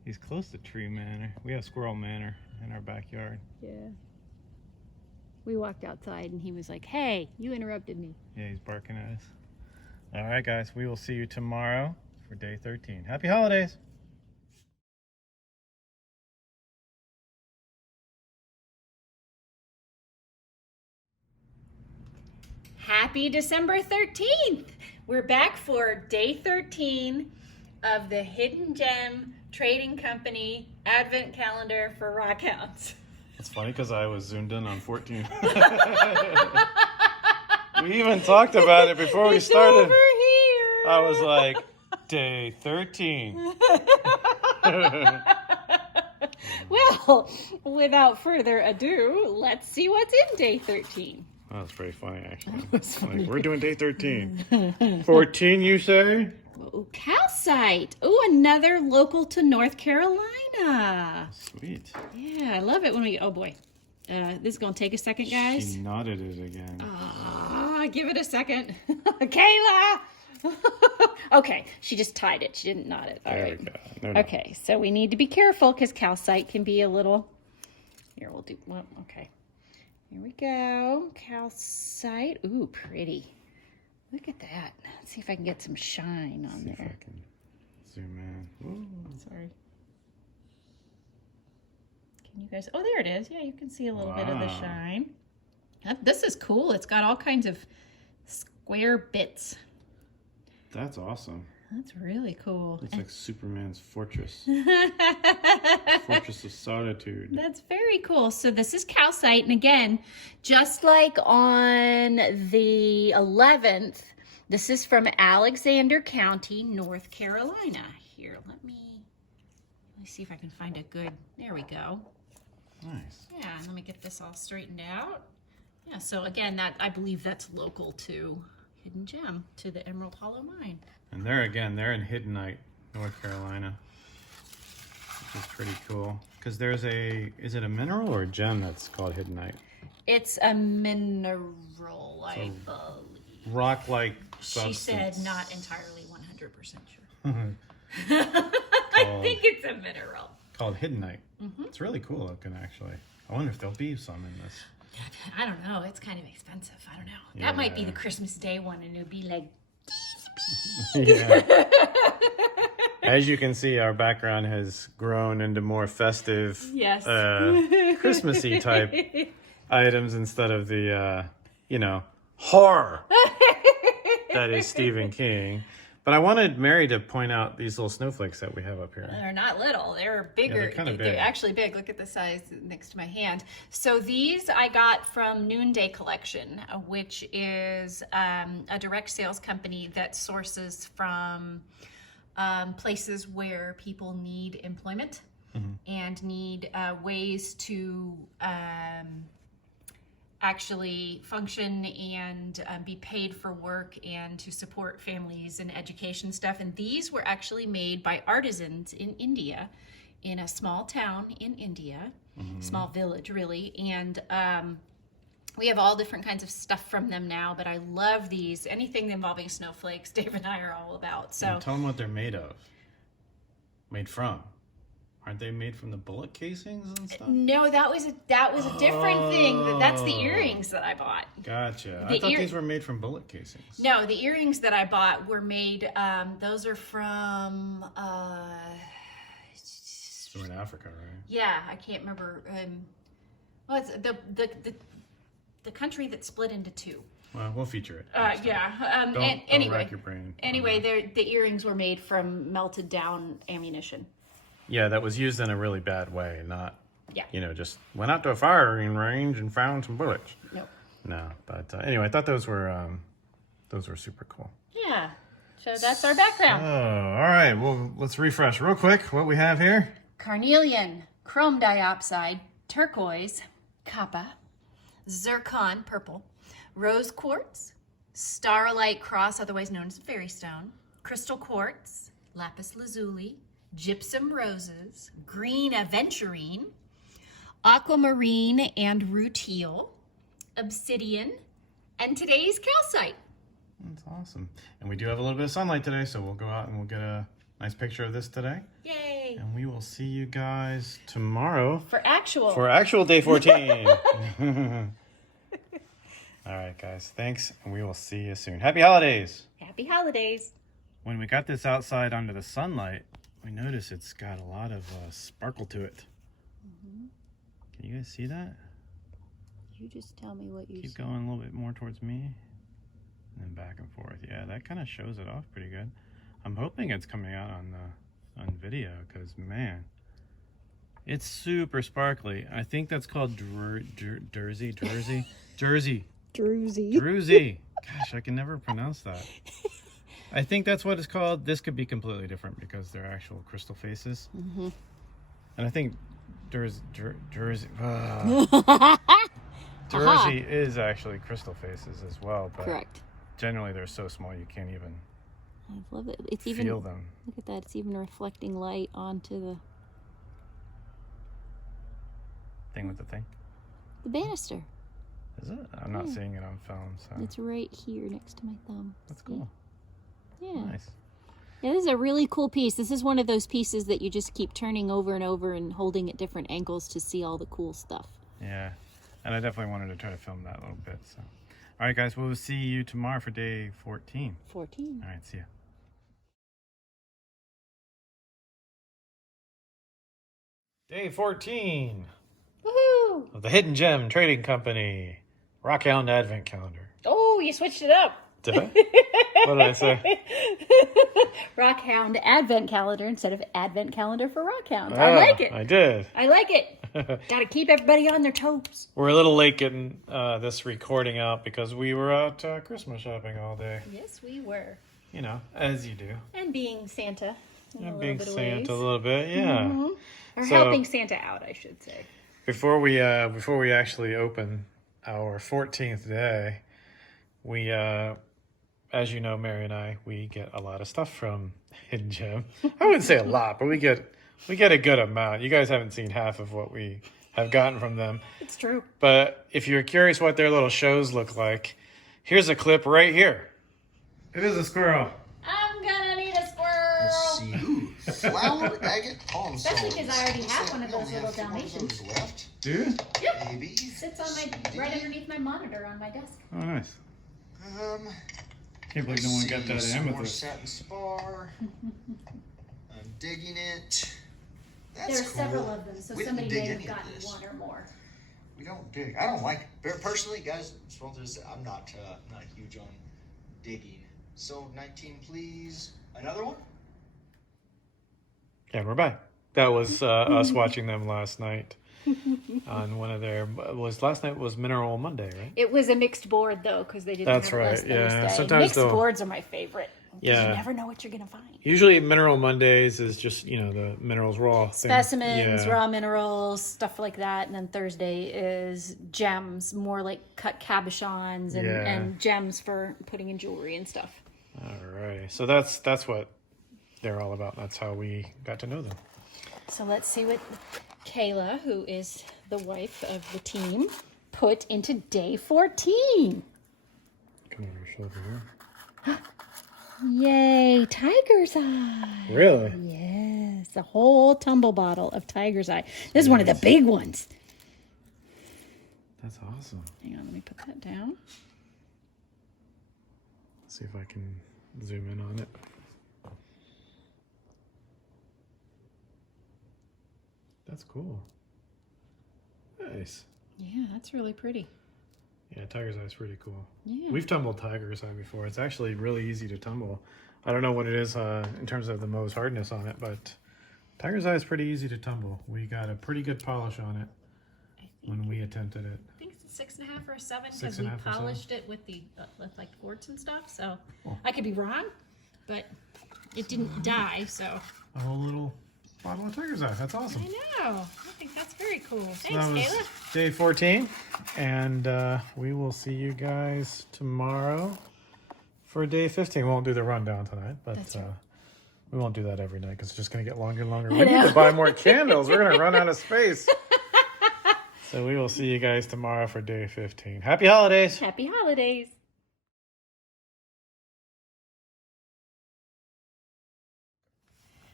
He's close to Tree Manor. We have Squirrel Manor in our backyard. Yeah. We walked outside and he was like, hey, you interrupted me. Yeah, he's barking at us. All right, guys. We will see you tomorrow for day 13. Happy holidays. Happy December 13th. We're back for day 13 of the Hidden Gem Trading Company Advent Calendar for ROCKHOUNDS. It's funny because I was zoomed in on 14. We even talked about it before we started. Over here. I was like, day 13. Well, without further ado, let's see what's in day 13. That was pretty funny, actually. Like, we're doing day 13. 14, you say? Ooh, Calcite. Ooh, another local to North Carolina. Sweet. Yeah, I love it when we, oh boy. This is going to take a second, guys. She nodded it again. Give it a second. Kayla! Okay, she just tied it. She didn't knot it. All There right. we go. No. Okay, so we need to be careful because calcite can be a little, here, we'll do, well, okay. Here we go, calcite. Ooh, pretty. Look at that. Let's see if I can get some shine on See if there. I can zoom in. Ooh. Sorry. Can you guys, oh, there it is. Yeah, you can see a little bit of the Wow. shine. This is cool. It's got all kinds of square bits. That's awesome. That's really cool. Looks like Superman's fortress. Fortress of Solitude. That's very cool. So this is calcite. And again, just like on the 11th, this is from Alexander County, North Carolina. Here, let me see if I can find a good, there we go. Nice. Yeah, and let me get this all straightened out. Yeah, so again, that I believe that's local to Hidden Gem, to the Emerald Hollow Mine. And there again, they're in Hiddenite, North Carolina. Which is pretty cool. Because there's a, is it a mineral or a gem that's called Hiddenite? It's a mineral, I believe. Rock-like She substance. said not entirely 100% sure. I Called- think it's a mineral. Called Hiddenite. It's really cool looking, actually. I wonder if there'll be some in this. I don't know. It's kind of expensive. I don't know. That might be Yeah. the Christmas Day one, and it would be like, Yeah. As you can see, our background has grown into more festive, yes. Christmassy type items instead of the, horror that is Stephen King. But I wanted Mary to point out these little snowflakes that we have up here. They're not little. They're bigger. they're kinda big. They're actually big. Look at the size next to my hand. So these I got from Noonday Collection, which is a direct sales company that sources from places where people need employment and need ways to actually function and be paid for work and to support families and education stuff. And these were actually made by artisans in India, in a small town in India, small village really. And we have all different kinds of stuff from them now, but I love these. Anything involving snowflakes, Dave and I are all about. So And tell them what they're made of. Made from. Aren't they made from the bullet casings and stuff? no, that was a different thing. That's the earrings that I bought. Gotcha. The I thought ear- these were made from bullet casings. No, the earrings that I bought were made, those are from, So we're in Africa, right? yeah, I can't remember. Well, it's the country that split into two. Well, we'll feature it. Yeah. Don't Anyway, rack your brain. anyway, the earrings were made from melted down ammunition. Yeah, that was used in a really bad way, not, Yeah. just went out to a firing range and found some bullets. No. No, but anyway, I thought those were super cool. Yeah. So that's our background. Oh, all right. Well, let's refresh real quick what we have here. Carnelian, chrome diopside, turquoise, copper, zircon, purple, rose quartz, starlight cross, otherwise known as fairy stone, crystal quartz, lapis lazuli, gypsum roses, green aventurine, aquamarine and rutile, obsidian, and today's calcite. That's awesome. And we do have a little bit of sunlight today, so we'll go out and we'll get a nice picture of this today. Yay! And we will see you guys tomorrow For actual. for actual day 14. All right, guys. Thanks, and we will see you soon. Happy holidays. Happy holidays. When we got this outside under the sunlight, we noticed it's got a lot of sparkle to it. Can you guys see that? You just tell me what you Keep see. going a little bit more towards me. And then back and forth. Yeah, that kind of shows it off pretty good. I'm hoping it's coming out on video because, man, it's super sparkly. I think that's called Jersey. Druzy. Gosh, I can never pronounce that. I think that's what it's called. This could be completely different because they're actual crystal faces. And I think Jersey is actually crystal faces as well. But Correct. generally, they're so small you can't even I love it. It's feel even, them. look at that. It's even reflecting light onto Thing with the thing. the banister. Is it? I'm not Yeah. seeing it on film, so It's right here next to my thumb. that's See? cool. Yeah. Nice. Yeah, this is a really cool piece. This is one of those pieces that you just keep turning over and over and holding at different angles to see all the cool stuff. Yeah, and I definitely wanted to try to film that a little bit. So, all right, guys, we'll see you tomorrow for day 14. 14. All right, see ya. Day 14 Woohoo! of the Hidden Gem Trading Company Rockhound Advent Calendar. Oh, you switched it up. Did I? What did I say? Rockhound Advent Calendar instead of Advent Calendar for Rockhounds. I like it. I did. I like it. Gotta keep everybody on their toes. We're a little late getting this recording out because we were out Christmas shopping all day. Yes, we were. You know, as you do. And being Santa. In a And little being bit of Santa ways. a little bit, yeah. Or So- helping Santa out, I should say. Before we actually open our 14th day, we as you know, Mary and I, we get a lot of stuff from Hidden Gem. I wouldn't say a lot, but we get a good amount. You guys haven't seen half of what we have gotten from them. It's true. But if you're curious what their little shows look like, here's a clip right here. It is a squirrel. I'm gonna need a squirrel. Let's see. Ooh, flowered agate palm Especially soles. 'cause I already have Looks one of we those only little have 4 of Dalmatians. those left. Dude? Maybe. Sits on my right underneath my monitor on my desk. Oh, nice. Can't believe let's no one see, got that some more amethyst. satin spar. I'm digging it. There That's are cool. several of them, so We didn't somebody dig may have any of gotten this. one or more. We don't dig. I don't like personally, guys. I'm not huge on digging. So 19, please. Another one. And we're back. That was us watching them last night on one of their. Last night was Mineral Monday, right? It was a mixed board though, because they didn't That's have it last right, yeah. Thursday. Sometimes mixed they'll- boards are my favorite. 'Cause Yeah. you never know what you're gonna find. Usually, Mineral Mondays is just the minerals raw thing. Specimens, Yeah. raw minerals, stuff like that, and then Thursday is gems, more like cut cabochons and, Yeah. and gems for putting in jewelry and stuff. All right, so that's what they're all about. That's how we got to know them. So let's see what Kayla, who is the wife of the team, put into day 14. Come over your shoulder here. Yay, Tiger's Eye. Really? Yes, a whole tumble bottle of Tiger's Eye. This is one of the big ones. That's awesome. Hang on, let me put that down. See if I can zoom in on it. That's cool. Nice. Yeah, that's really pretty. Yeah, Tiger's Eye is pretty cool. Yeah. We've tumbled Tiger's Eye before. It's actually really easy to tumble. I don't know what it is in terms of the Mohs hardness on it, but Tiger's Eye is pretty easy to tumble. We got a pretty good polish on it when we attempted it. I think it's a 6.5 or a 7 6.5 because we or 7? polished it with the with like quartz and stuff. So I could be wrong, but it didn't die, so. A whole little bottle of Tiger's Eye. That's awesome. I know. I think that's very cool. So Thanks, that was Kayla. day 14, and we will see you guys tomorrow for day 15. We won't do the rundown tonight, but That's right. we won't do that every night because it's just going to get longer and longer. We need to buy more candles. We're going to run out of space. So we will see you guys tomorrow for day 15. Happy holidays. Happy holidays.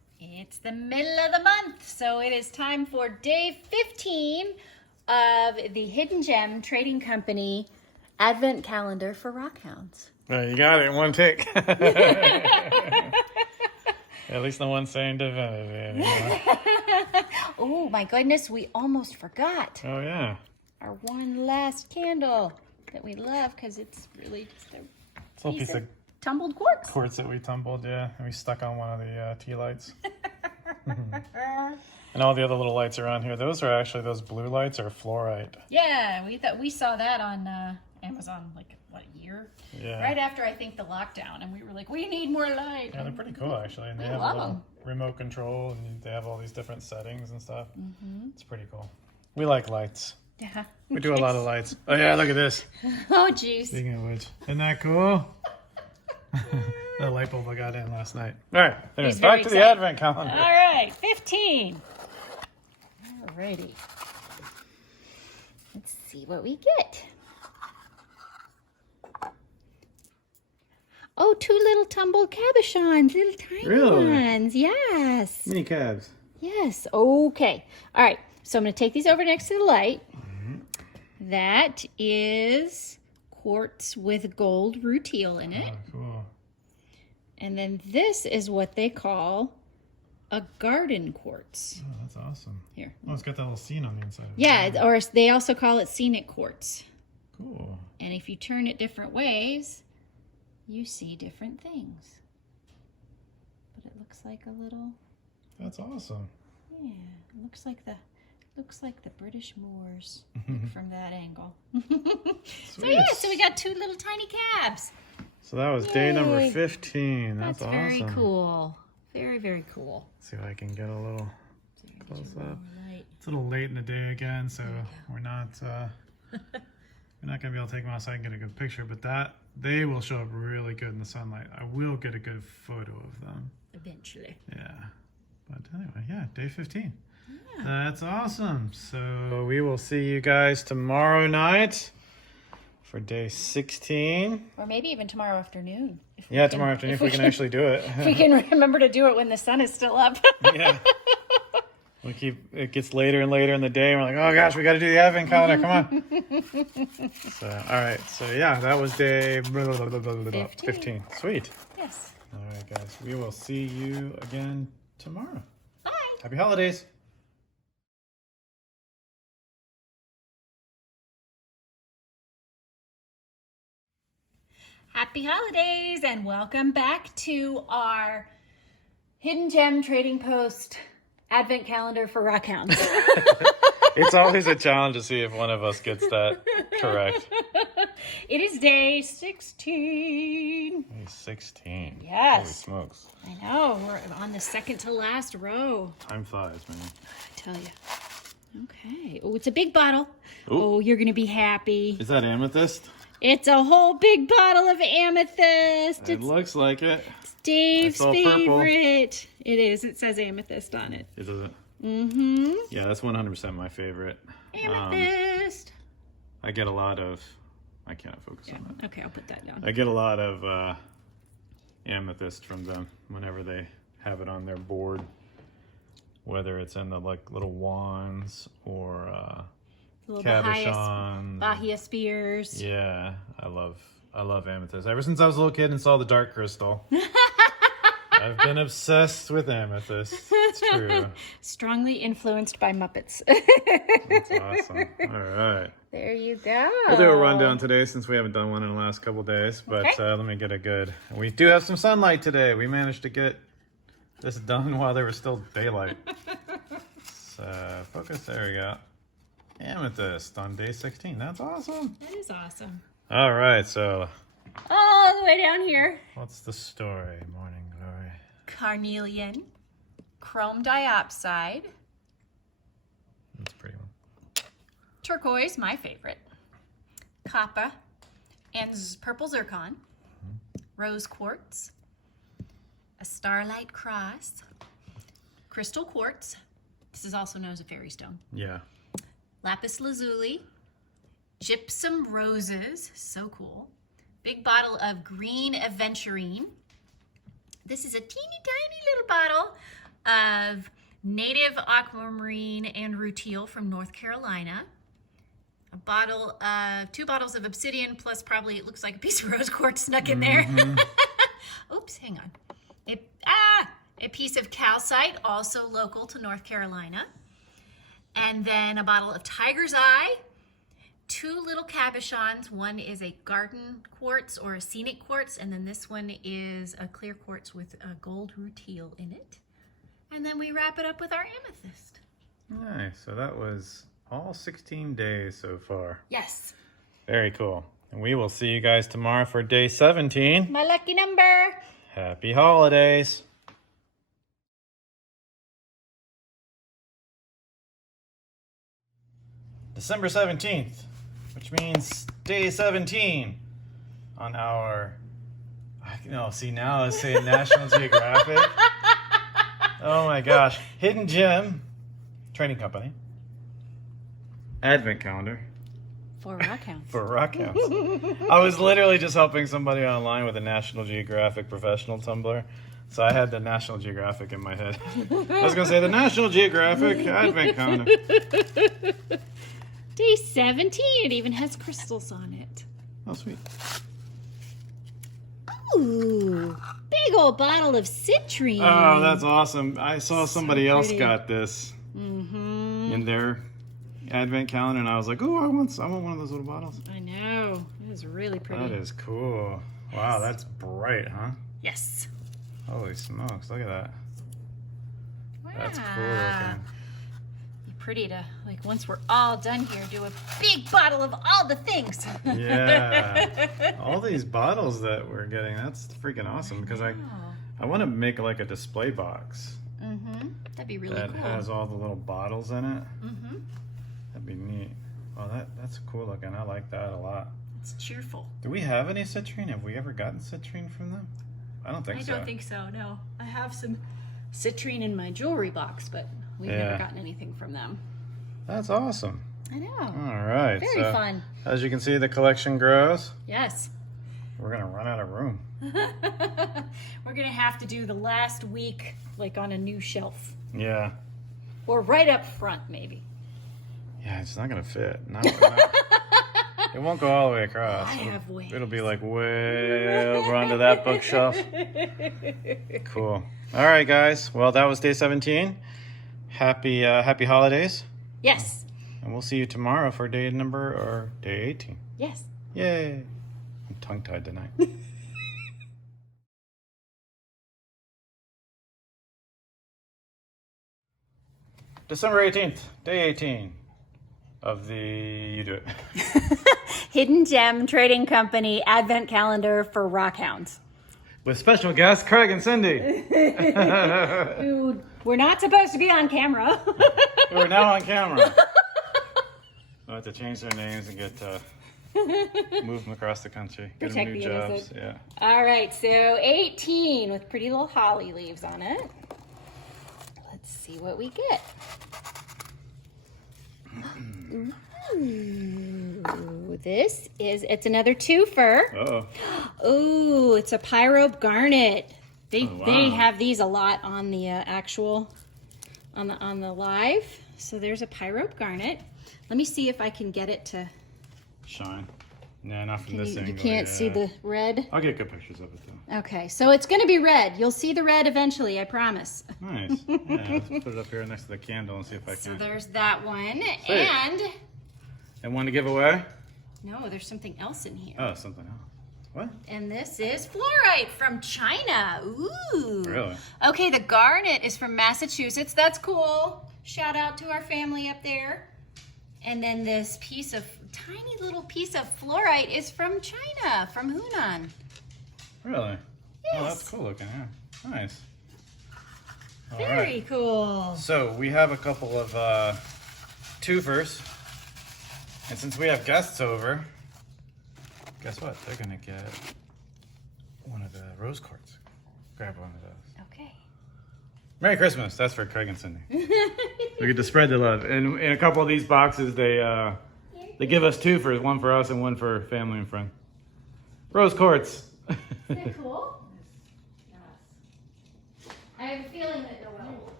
It's the middle of the month, so it is time for day 15 of the Hidden Gem Trading Company Advent Calendar for Rockhounds. Oh, you got it in one take. At least no one's saying divinity anymore. Oh my goodness, we almost forgot Oh, yeah. our one last candle that we love because it's really just a It's a little piece of tumbled quartz. quartz that we tumbled, yeah. And we stuck on one of the tea lights. And all the other little lights around here, those are actually, those blue lights are fluorite. Yeah, we saw that on Amazon like what, a year? Yeah. Right after I think the lockdown, and we were like, we need more light. Yeah, they're pretty cool actually. And they I have a love little 'em. remote control and they have all these different settings and stuff. It's pretty cool. We like lights. Yeah. We do a lot of lights. Oh yeah, look at this. Oh jeez. Speaking of which, isn't that cool? The light bulb I got in last night. All right, anyways, He's very back to the excited. advent calendar. All right, 15. Alrighty. Let's see what we get. Oh, two little tumbled cabochons, little tiny Really? ones. Yes. Mini cabs. Yes. Okay. All right. So I'm going to take these over next to the light. That is quartz with gold rutile in it. Oh, cool. And then this is what they call a garden quartz. Oh, that's awesome. Here. Oh, it's got that little scene on the inside. Of it. Yeah, or they also call it scenic quartz. Cool. And if you turn it different ways, you see different things. But it looks like a little, That's awesome. yeah, it looks like the British Moors from that angle. So Sweet. yeah, so we got two little tiny cabs. So that was day number Yay. 15. That's awesome. Very cool. Very, very cool. Let's see if I can get a little close up. Right. It's a little late in the day again, so we're not gonna be able to take them outside and get a good picture. But they will show up really good in the sunlight. I will get a good photo of them. Eventually. Yeah. But anyway, yeah, day 15. That's awesome. So we will see you guys tomorrow night for day 16. Or maybe even tomorrow afternoon. If we Yeah, can- tomorrow afternoon if we can actually do it. If we can remember to do it when the sun is still up. Yeah. It gets later and later in the day. And we're like, oh gosh, we got to do the advent calendar. Come on. So, all right. So yeah, that was day 15. Sweet. Yes. All right, guys. We will see you again tomorrow. Bye. Happy holidays. Happy holidays and welcome back to our Hidden Gem Trading Post Advent Calendar for Rockhounds. It's always a challenge to see if one of us gets that correct. It is day 16. Day 16. Yes. Holy smokes. I know, we're on the second to last row. Time flies, man. I tell you. Okay. Oh, it's a big bottle. Ooh. Oh, you're going to be happy. Is that amethyst? It's a whole big bottle of amethyst. It It's looks like it. Dave's It's all purple. favorite. It is. It says amethyst on it. Is it? Mm-hmm. Yeah, that's 100% my favorite. Amethyst. I get a lot of... I can't focus on that. Okay, I'll put that down. I get a lot of amethyst from them whenever they have it on their board. Whether it's in the like little wands or Little cabochons. Bahia spears. Yeah, I love amethyst. Ever since I was a little kid and saw the dark crystal, I've been obsessed with amethyst. It's true. Strongly influenced by Muppets. That's awesome. All right. There you go. We'll do a rundown today since we haven't done one in the last couple days, but Okay. let me get a good... We do have some sunlight today. We managed to get this done while there was still daylight. So, focus. There we go. Amethyst on day 16. That's awesome. That is awesome. All right, so All the way down here. what's the story, Morning Glory? Carnelian, chrome diopside, That's a pretty one. turquoise, my favorite, copper, and purple zircon, rose quartz, a starlight cross, crystal quartz. This is also known as a fairy stone. Yeah. Lapis lazuli, gypsum roses, so cool. Big bottle of green aventurine. This is a teeny tiny little bottle of native aquamarine and rutile from North Carolina. A bottle of 2 bottles of obsidian plus probably it looks like a piece of rose quartz snuck in there. Oops, hang on. A piece of calcite, also local to North Carolina. And then a bottle of tiger's eye, 2 little cabochons. One is a garden quartz or a scenic quartz, and then this one is a clear quartz with a gold rutile in it. And then we wrap it up with our amethyst. Nice. So that was all 16 days so far. Yes. Very cool. And we will see you guys tomorrow for day 17. My lucky number. Happy holidays. December 17th, which means day 17 on our, see now it's saying National Geographic. Oh my gosh. Hidden Gem Trading Company. Advent calendar. For ROCKHOUNDS. For ROCKHOUNDS. I was literally just helping somebody online with a National Geographic professional Tumblr. So I had the National Geographic in my head. I was going to say the National Geographic Advent calendar. Day 17, it even has crystals on it. Oh, sweet. Ooh, big old bottle of citrine. Oh, that's awesome. I saw somebody else pretty. got this in their Advent calendar, and I was like, oh, I want one of those little bottles. I know. It is really pretty. That is cool. Wow, that's bright, huh? Yes. Holy smokes, look at that. Wow. That's cool looking. Be pretty to, like, once we're all done here, do a big bottle of all the things. Yeah. All these bottles that we're getting, that's freaking awesome because I want to make like a display box That'd be really that cool. has all the little bottles in it. That'd be neat. Oh, that's cool looking. I like that a lot. It's cheerful. Do we have any citrine? Have we ever gotten citrine from them? I don't think so. I don't think so, no. I have some citrine in my jewelry box, but we've never gotten anything from them. That's awesome. I know. All right. Very fun. As you can see, the collection grows. Yes. We're going to run out of room. We're going to have to do the last week, like, on a new shelf. Yeah. Or right up front, maybe. Yeah, it's not going to fit. It won't go all the way across. It'll be like way over onto that bookshelf. Cool. All right, guys. Well, that was day 17. Happy holidays. Yes. And we'll see you tomorrow for day 18. Yes. Yay. I'm tongue-tied tonight. December 18th, day 18 of the, you do it. Hidden Gem Trading Company Advent Calendar for ROCKHOUNDS. With special guests, Craig and Cindy. Who we're not supposed to be on camera. We're now on camera. We'll have to change their names and get move them across the country. Get them Protect new the jobs. innocent. Yeah. All right, so 18 with pretty little holly leaves on it. Let's see what we get. Ooh, it's another twofer. Uh-oh. Ooh, it's a Pyro Garnet. They Oh, wow. they have these a lot on the actual on the live. So there's a Pyro Garnet. Let me see if I can get it to. Shine. Nah, not from this You angle. can't see yeah. the red. I'll get good pictures of it though. Okay, so it's going to be red. You'll see the red eventually, I promise. Nice. Yeah, let's put it up here next to the candle and see if I So can. there's that one. Sweet. And one to give away? No, there's something else in here. Oh, something else. What? And this is fluorite from China. Ooh. Really? Okay, the garnet is from Massachusetts. That's cool. Shout out to our family up there. And then this tiny little piece of fluorite is from China, from Hunan. Really? Yes. Oh, that's cool looking, yeah. Nice. All Very right. cool. So we have a couple of twofers. And since we have guests over, guess what? They're going to get one of the rose quartz. Grab one of those. Okay. Merry Christmas. That's for Craig and Cindy. We get to spread the love. And in a couple of these boxes, they give us twofers, one for us and one for family and friend. Rose quartz. Is that cool? Yes. I have a feeling that Noel will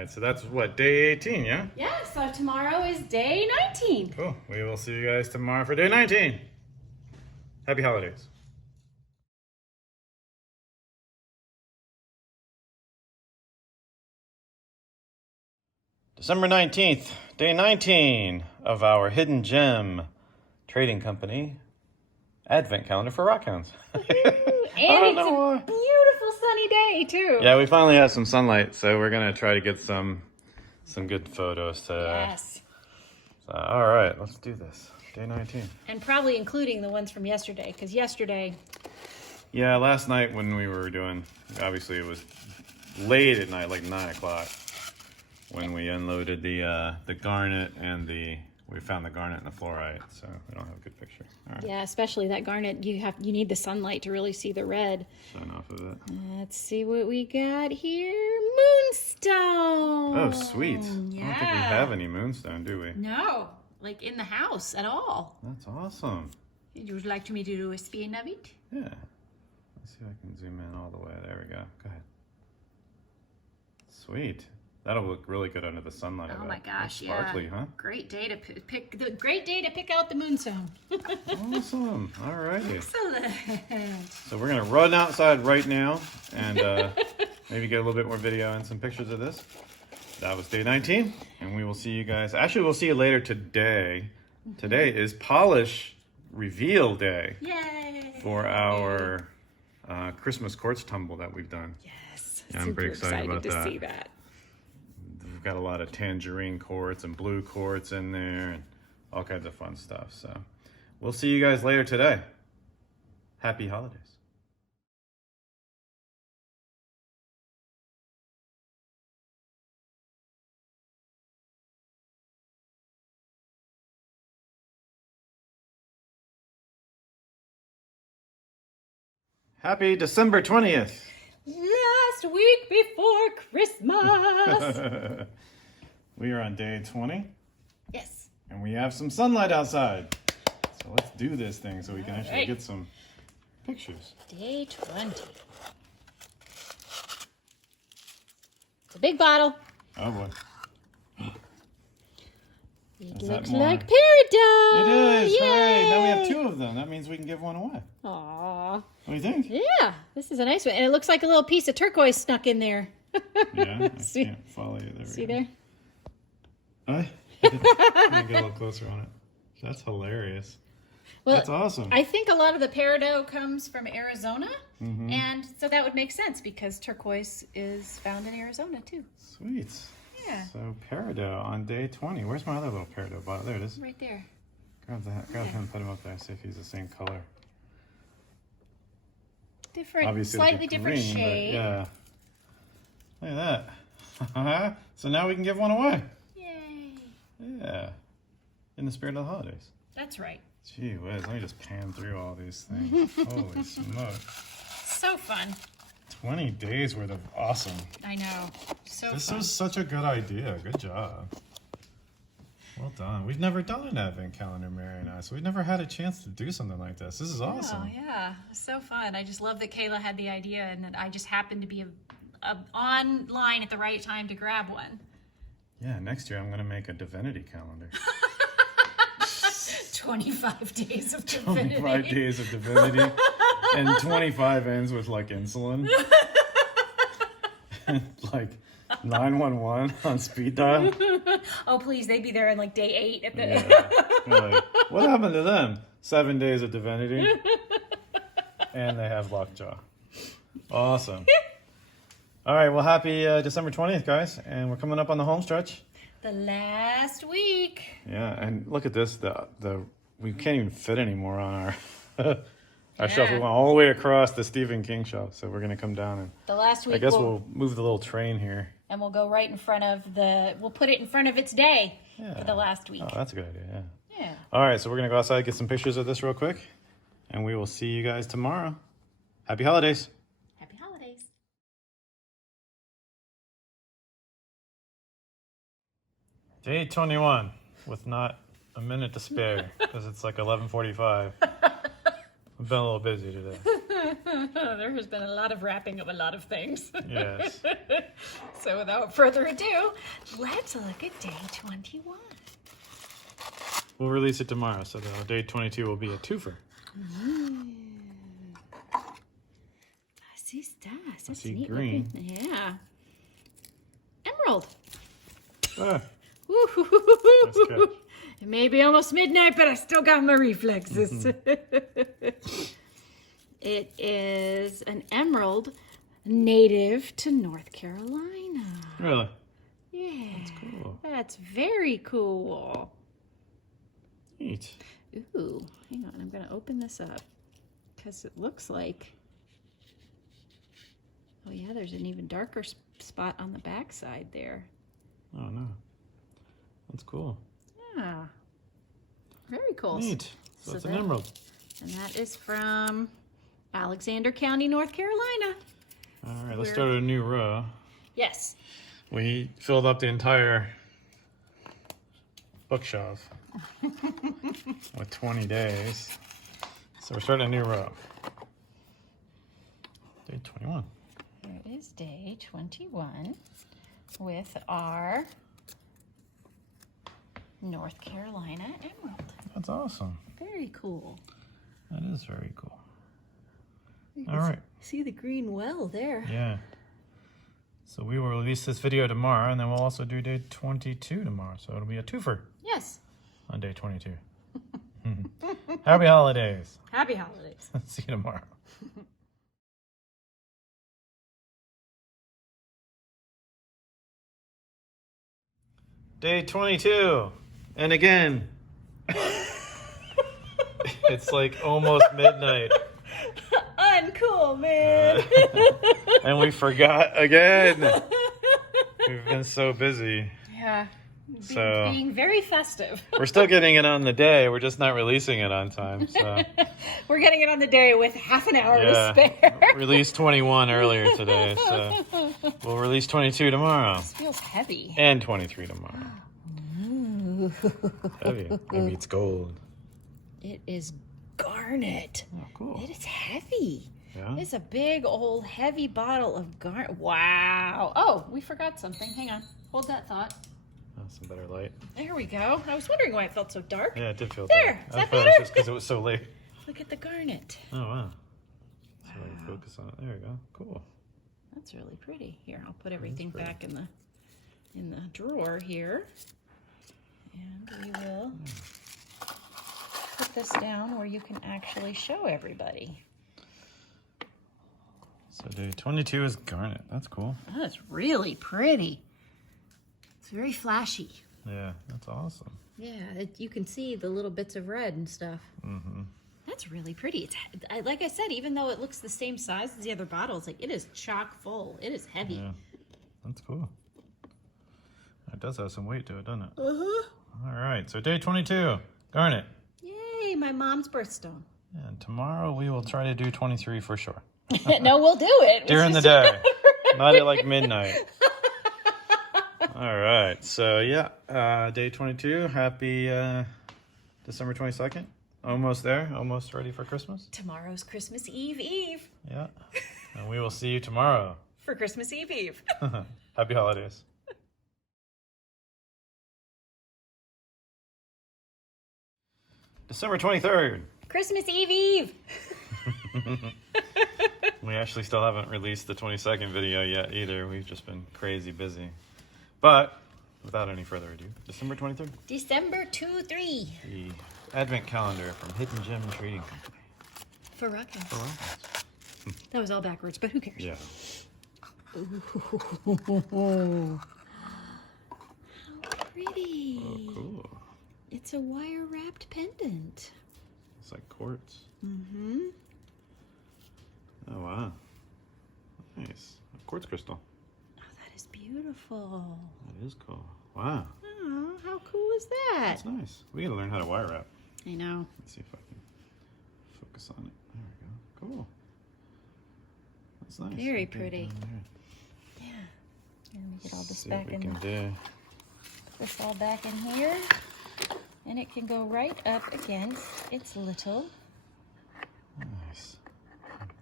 right, so that's what, day 18, yeah? Yeah, so tomorrow is day 19. Cool. We will see you guys tomorrow for day 19. Happy holidays. December 19th, day 19 of our Hidden Gem Trading Company Advent Calendar for ROCKHOUNDS. And it's a beautiful sunny day, too. Yeah, we finally have some sunlight, so we're going to try to get some good photos today. Yes. So, all right, let's do this. Day 19. And probably including the ones from yesterday, because yesterday... Yeah, last night when we were doing, obviously it was late at night, like 9 o'clock, when we unloaded the garnet and we found the garnet and the fluorite, so we don't have a good picture. All right. Yeah, especially that garnet, you need the sunlight to really see the red. Sign off of it. Let's see what we got here. Moonstone. Oh, sweet. I don't think we have any moonstone, do we? No, like in the house at all. That's awesome. Would you like me to do a spin of it? Yeah. Let's see if I can zoom in all the way. There we go. Go ahead. Sweet. That'll look really good under the sunlight. Oh my gosh, yeah. Sparkly, huh? Great day to pick out the moonstone. Awesome. All righty. Excellent. So we're gonna run outside right now and maybe get a little bit more video and some pictures of this. That was day 19, and we will see you guys. Actually, we'll see you later today. Today is polish reveal day. Yay! For our Christmas quartz tumble that we've done. Yes. Yeah, I'm pretty excited about to that. see that. We've got a lot of tangerine quartz and blue quartz in there and all kinds of fun stuff. So we'll see you guys later today. Happy holidays. Happy December 20th. Last week before Christmas. We are on day 20 Yes. and we have some sunlight outside. So let's do this thing so we can actually right. get some pictures. Day 20. It's a big bottle. Oh boy. It Is that looks more? like Peridot. It is, hooray! Now we have Yay! 2 of them. That means we can give one away. Aww. What do you think? Yeah, this is a nice one. And it looks like a little piece of turquoise snuck in there. Yeah, I See- can't follow you there. See there? Let me get a little closer on it. That's hilarious. Well, That's awesome. I think a lot of the Peridot comes from Arizona. Mhm. And so that would make sense because turquoise is found in Arizona too. Sweet. Yeah, So Peridot on day 20. Where's my other little Peridot bottle? There it is. right there. Grab him, put him up there, see if he's the same color. Different, Obviously, slightly it'll be different green, but shade. yeah. Look at that. So now we can give one away. Yay. Yeah. In the spirit of the holidays. That's right. Gee whiz, let me just pan through all these things. Holy smoke. So fun. 20 days worth of awesome. I know. So This fun. was such a good idea. Good job. Well done. We've never done an advent calendar, Mary and I, so we've never had a chance to do something like this. This is awesome. Oh, yeah. So fun. I just love that Kayla had the idea and that I just happened to be online at the right time to grab one. Yeah, next year I'm going to make a divinity calendar. 25 days of divinity. 25 days of divinity. And 25 ends with like insulin. And like 911 on speed dial. Oh, please. They'd be there in like day 8 at the... Yeah. You're like, what happened to them? 7 days of divinity. And they have lockjaw. Awesome. All right, well, happy December 20th, guys. And we're coming up on the home stretch. The last week. Yeah, and look at this. We can't even fit anymore on our shelf. We went all the way across the Stephen King shelf. So we're going to come down and The last week. I guess we'll move the little train here. And we'll go right in front of we'll put it in front of its day for the last week. Oh, that's a good idea, yeah. Yeah. All right, so we're going to go outside, get some pictures of this real quick. And we will see you guys tomorrow. Happy holidays. Happy holidays. Day 21 with not a minute to spare because it's like 11:45. I've been a little busy today. There has been a lot of wrapping of a lot of things. Yes. So without further ado, let's look at day 21. We'll release it tomorrow, so day 22 will be a twofer. Así está. I That's see neat green. looking. Yeah. Emerald. Ah, Woo-hoo-hoo-hoo-hoo. nice catch. It may be almost midnight, but I still got my reflexes. It is an emerald native to North Carolina. Really? Yeah. That's cool. That's very cool. Neat. Ooh, hang on. I'm going to open this up because it looks like... Oh, yeah, there's an even darker spot on the back side there. Oh, no. That's cool. Yeah. Very cool. Neat. So So it's an that- emerald. And that is from Alexander County, North Carolina. All right, let's start a new row. Yes. We filled up the entire bookshelf with 20 days. So we're starting a new row. Day 21. Here is day 21 with our North Carolina emerald. That's awesome. Very cool. That is very cool. You All can right. See the green well there. Yeah. So we will release this video tomorrow, and then we'll also do day 22 tomorrow. So it'll be a twofer Yes. on day 22. Happy holidays. Happy holidays. See you tomorrow. Day 22. And again, it's like almost midnight. Uncool, man. And we forgot again. We've been so busy. Yeah. So Being very festive. we're still getting it on the day. We're just not releasing it on time. So We're getting it on the day with half an hour to yeah, spare. released 21 earlier today. So we'll release 22 tomorrow. This feels heavy. And 23 tomorrow. Ooh. Heavy. Maybe it's gold. It is garnet. Oh, cool. It is heavy. Yeah. It's a big old heavy bottle of garnet. Wow. Oh, we forgot something. Hang on. Hold that thought. Oh, some better light. There we go. I was wondering why it felt so dark. Yeah, it did feel There, dark. is I that thought it was better? just because it was so late. Look at the garnet. Oh, wow. So we focus on it. There we go. Cool. That's really pretty. Here, I'll put everything pretty. back in the drawer here. And we will put this down where you can actually show everybody. So day 22 is garnet. That's cool. Oh, that's really pretty. It's very flashy. Yeah, that's awesome. Yeah, you can see the little bits of red and stuff. Mm-hmm. That's really pretty. It's like I said, even though it looks the same size as the other bottles, like it is chock full. It is heavy. Yeah, that's cool. It does have some weight to it, doesn't it? Uh-huh. All right, so day 22, garnet. Yay, my mom's birthstone. And tomorrow we will try to do 23 for sure. No, we'll do it. During the day, not at like midnight. All right, so yeah, day 22, happy December 22nd. Almost there, almost ready for Christmas. Tomorrow's Christmas Eve. Yeah, and we will see you tomorrow. For Christmas Eve. Happy holidays. December 23rd. Christmas Eve. We actually still haven't released the 22nd video yet either. We've just been crazy busy. But without any further ado, December 23rd. December 2-3. The Advent calendar from Hidden Gem Trading Company. For ROCKHOUNDS. That was all backwards, but who cares? Yeah. Ooh. How pretty. Oh, cool. It's a wire wrapped pendant. It's like quartz. Mm-hmm. Oh, wow. Nice. A quartz crystal. Oh, that is beautiful. That is cool. Wow. Oh, how cool is that? That's nice. We gotta learn how to wire wrap. I know. Let's see if I can focus on it. There we go. Cool. That's nice. Very Okay, pretty. down there. Yeah. Let me get all this See back what we in. can do. Put this all back in here. And it can go right up against its little Nice.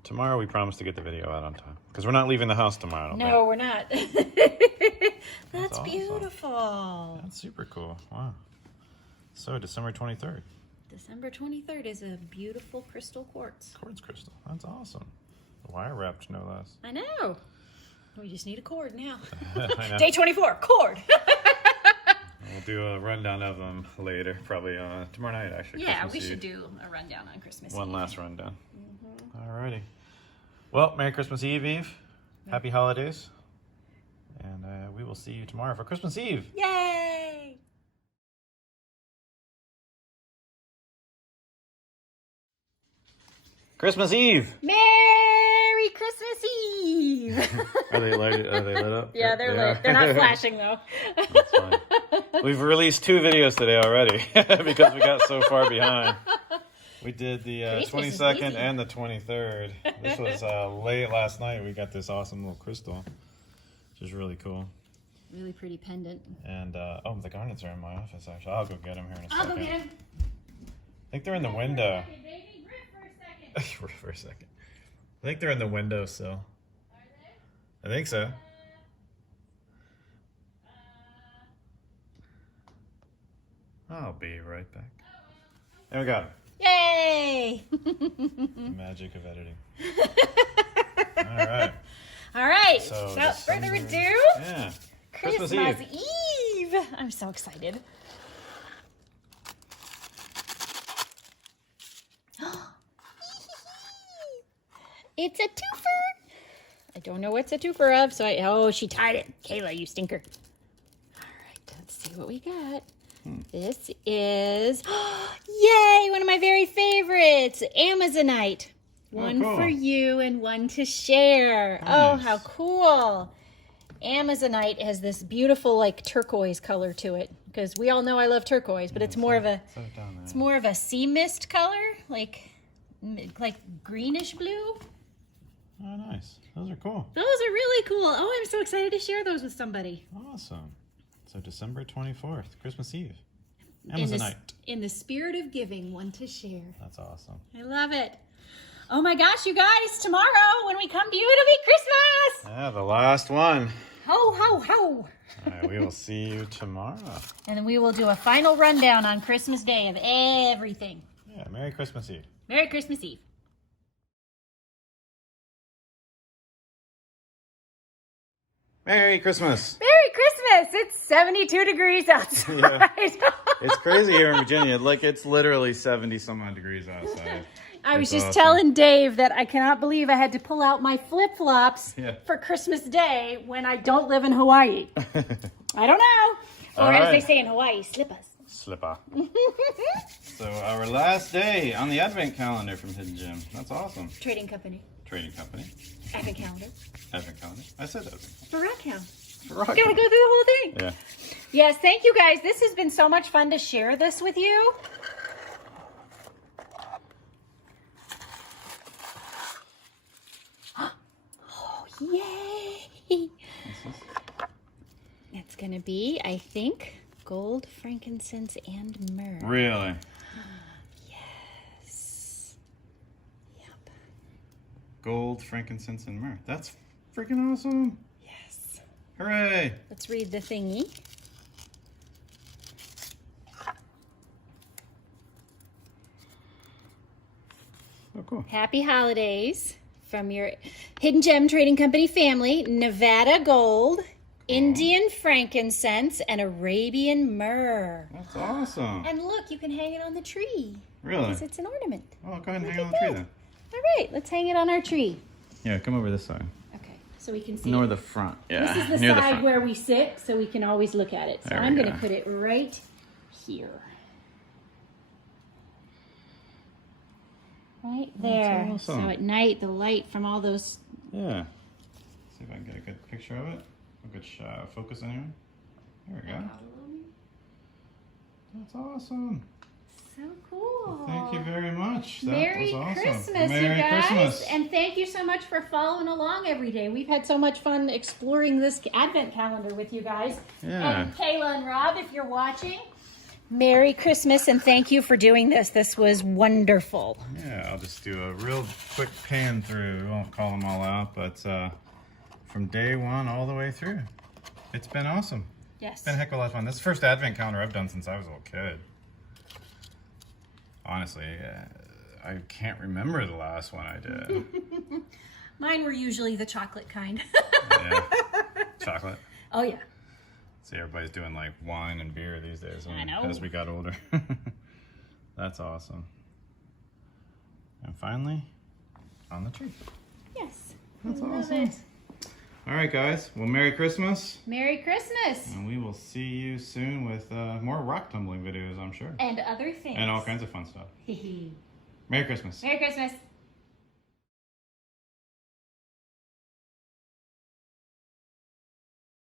tomorrow we promise to get the video out on time. Because we're not leaving the house tomorrow. I don't No, we're not. That's awesome. beautiful. That's super cool. Wow. So December 23rd. December 23rd is a beautiful crystal quartz. Quartz crystal. That's awesome. Wire wrapped, no less. I know. We just need a cord now. I know. Day 24, cord. We'll do a rundown of them later, probably tomorrow night, actually. Yeah, Christmas we Eve. should do a rundown on Christmas One Eve. last rundown. Alrighty. Well, Merry Christmas Eve, Eve. Happy holidays. And we will see you tomorrow for Christmas Eve. Yay! Christmas Eve. Merry Christmas Eve! Are they lit up? Yeah, they're They lit. are? They're not flashing though. That's fine. We've released 2 videos today already because we got so far behind. We did the Christmas is 22nd busy. and the 23rd. This was late last night. We got this awesome little crystal, which is really cool. Really pretty pendant. And oh, the garnets are in my office actually. I'll go get them here in a I'll second. go get him. I think they're in the window. For a second. I think they're in the window still. I think so. I'll be right back. There we go. Yay! The magic of editing. All right. All right. So Without further December- ado, Yeah. Christmas Eve. Eve. I'm so excited. It's a twofer. I don't know what's a twofer of, so oh, she tied it. Kayla, you stinker. All right, let's see what we got. This is, yay, one of my very favorites, Amazonite. One cool. for you and one to share. Oh, Nice. how cool. Amazonite has this beautiful like turquoise color to it because we all know I love turquoise, but it's more of a Set it down there. it's more of a sea mist color, like greenish blue. Oh, nice. Those are cool. Those are really cool. Oh, I'm so excited to share those with somebody. Awesome. So December 24th, Christmas Eve. In Amazonite. in the spirit of giving, one to share. That's awesome. I love it. Oh my gosh, you guys, tomorrow when we come to you, it'll be Christmas. Yeah, the last one. Ho, ho, ho. All right, we will see you tomorrow. And then we will do a final rundown on Christmas Day of everything. Yeah, Merry Christmas Eve. Merry Christmas Eve. Merry Christmas. Merry Christmas. It's 72 degrees outside. It's crazy here in Virginia. Like, it's literally 70 some odd degrees outside. I was It's just awesome. telling Dave that I cannot believe I had to pull out my flip-flops Yeah. for Christmas Day when I don't live in Hawaii. I don't know. Or All as right. they say in Hawaii, slippers. Slipper. So our last day on the Advent calendar from Hidden Gem. That's awesome. Trading company. Trading company. Advent calendar. Advent calendar. I said that. For ROCKHOUNDS. Rock. Gotta go through the whole thing. Yeah. Yes, thank you guys. This has been so much fun to share this with you. Oh, yay! It's gonna be, I think, gold, frankincense, and myrrh. Really? Yes. Yep. Gold, frankincense, and myrrh. That's freaking awesome. Yes. Hooray. Let's read the thingy. Oh, cool. Happy holidays from your Hidden Gem Trading Company family. Nevada gold, Indian frankincense, and Arabian myrrh. That's awesome. And look, you can hang it on the tree. Really? Because it's an ornament. Oh, go ahead and Look hang it on at the tree that. then. All right, let's hang it on our tree. Yeah, come over this side. Okay, so we can see. Nor it. the front. Yeah, This is the near the side front. where we sit, so we can always look at it. So There we I'm going go. to put it right here. Right there. That's awesome. So at night, the light from all those. Yeah. See if I can get a good picture of it. A good focus anyway. There we go. That's awesome. So cool. Thank you very much. That Merry was awesome. Christmas, Merry you guys. Christmas. And thank you so much for following along every day. We've had so much fun exploring this Advent calendar with you guys. Yeah. And Kayla and Rob, if you're watching, Merry Christmas and thank you for doing this. This was wonderful. Yeah, I'll just do a real quick pan through. I won't call them all out, but from day one all the way through. It's been awesome. Yes. It's been a heck of a lot of fun. This is the first advent calendar I've done since I was a little kid. Honestly, I can't remember the last one I did. Mine were usually the chocolate kind. Yeah. Chocolate. Oh yeah. See, everybody's doing like wine and beer these days I know. as we got older. That's awesome. And finally, on the tree. Yes. That's Love awesome. it. All right, guys. Well, Merry Christmas. Merry Christmas. And we will see you soon with more rock tumbling videos, I'm sure. And other things. And all kinds of fun stuff. Merry Merry Christmas. Christmas.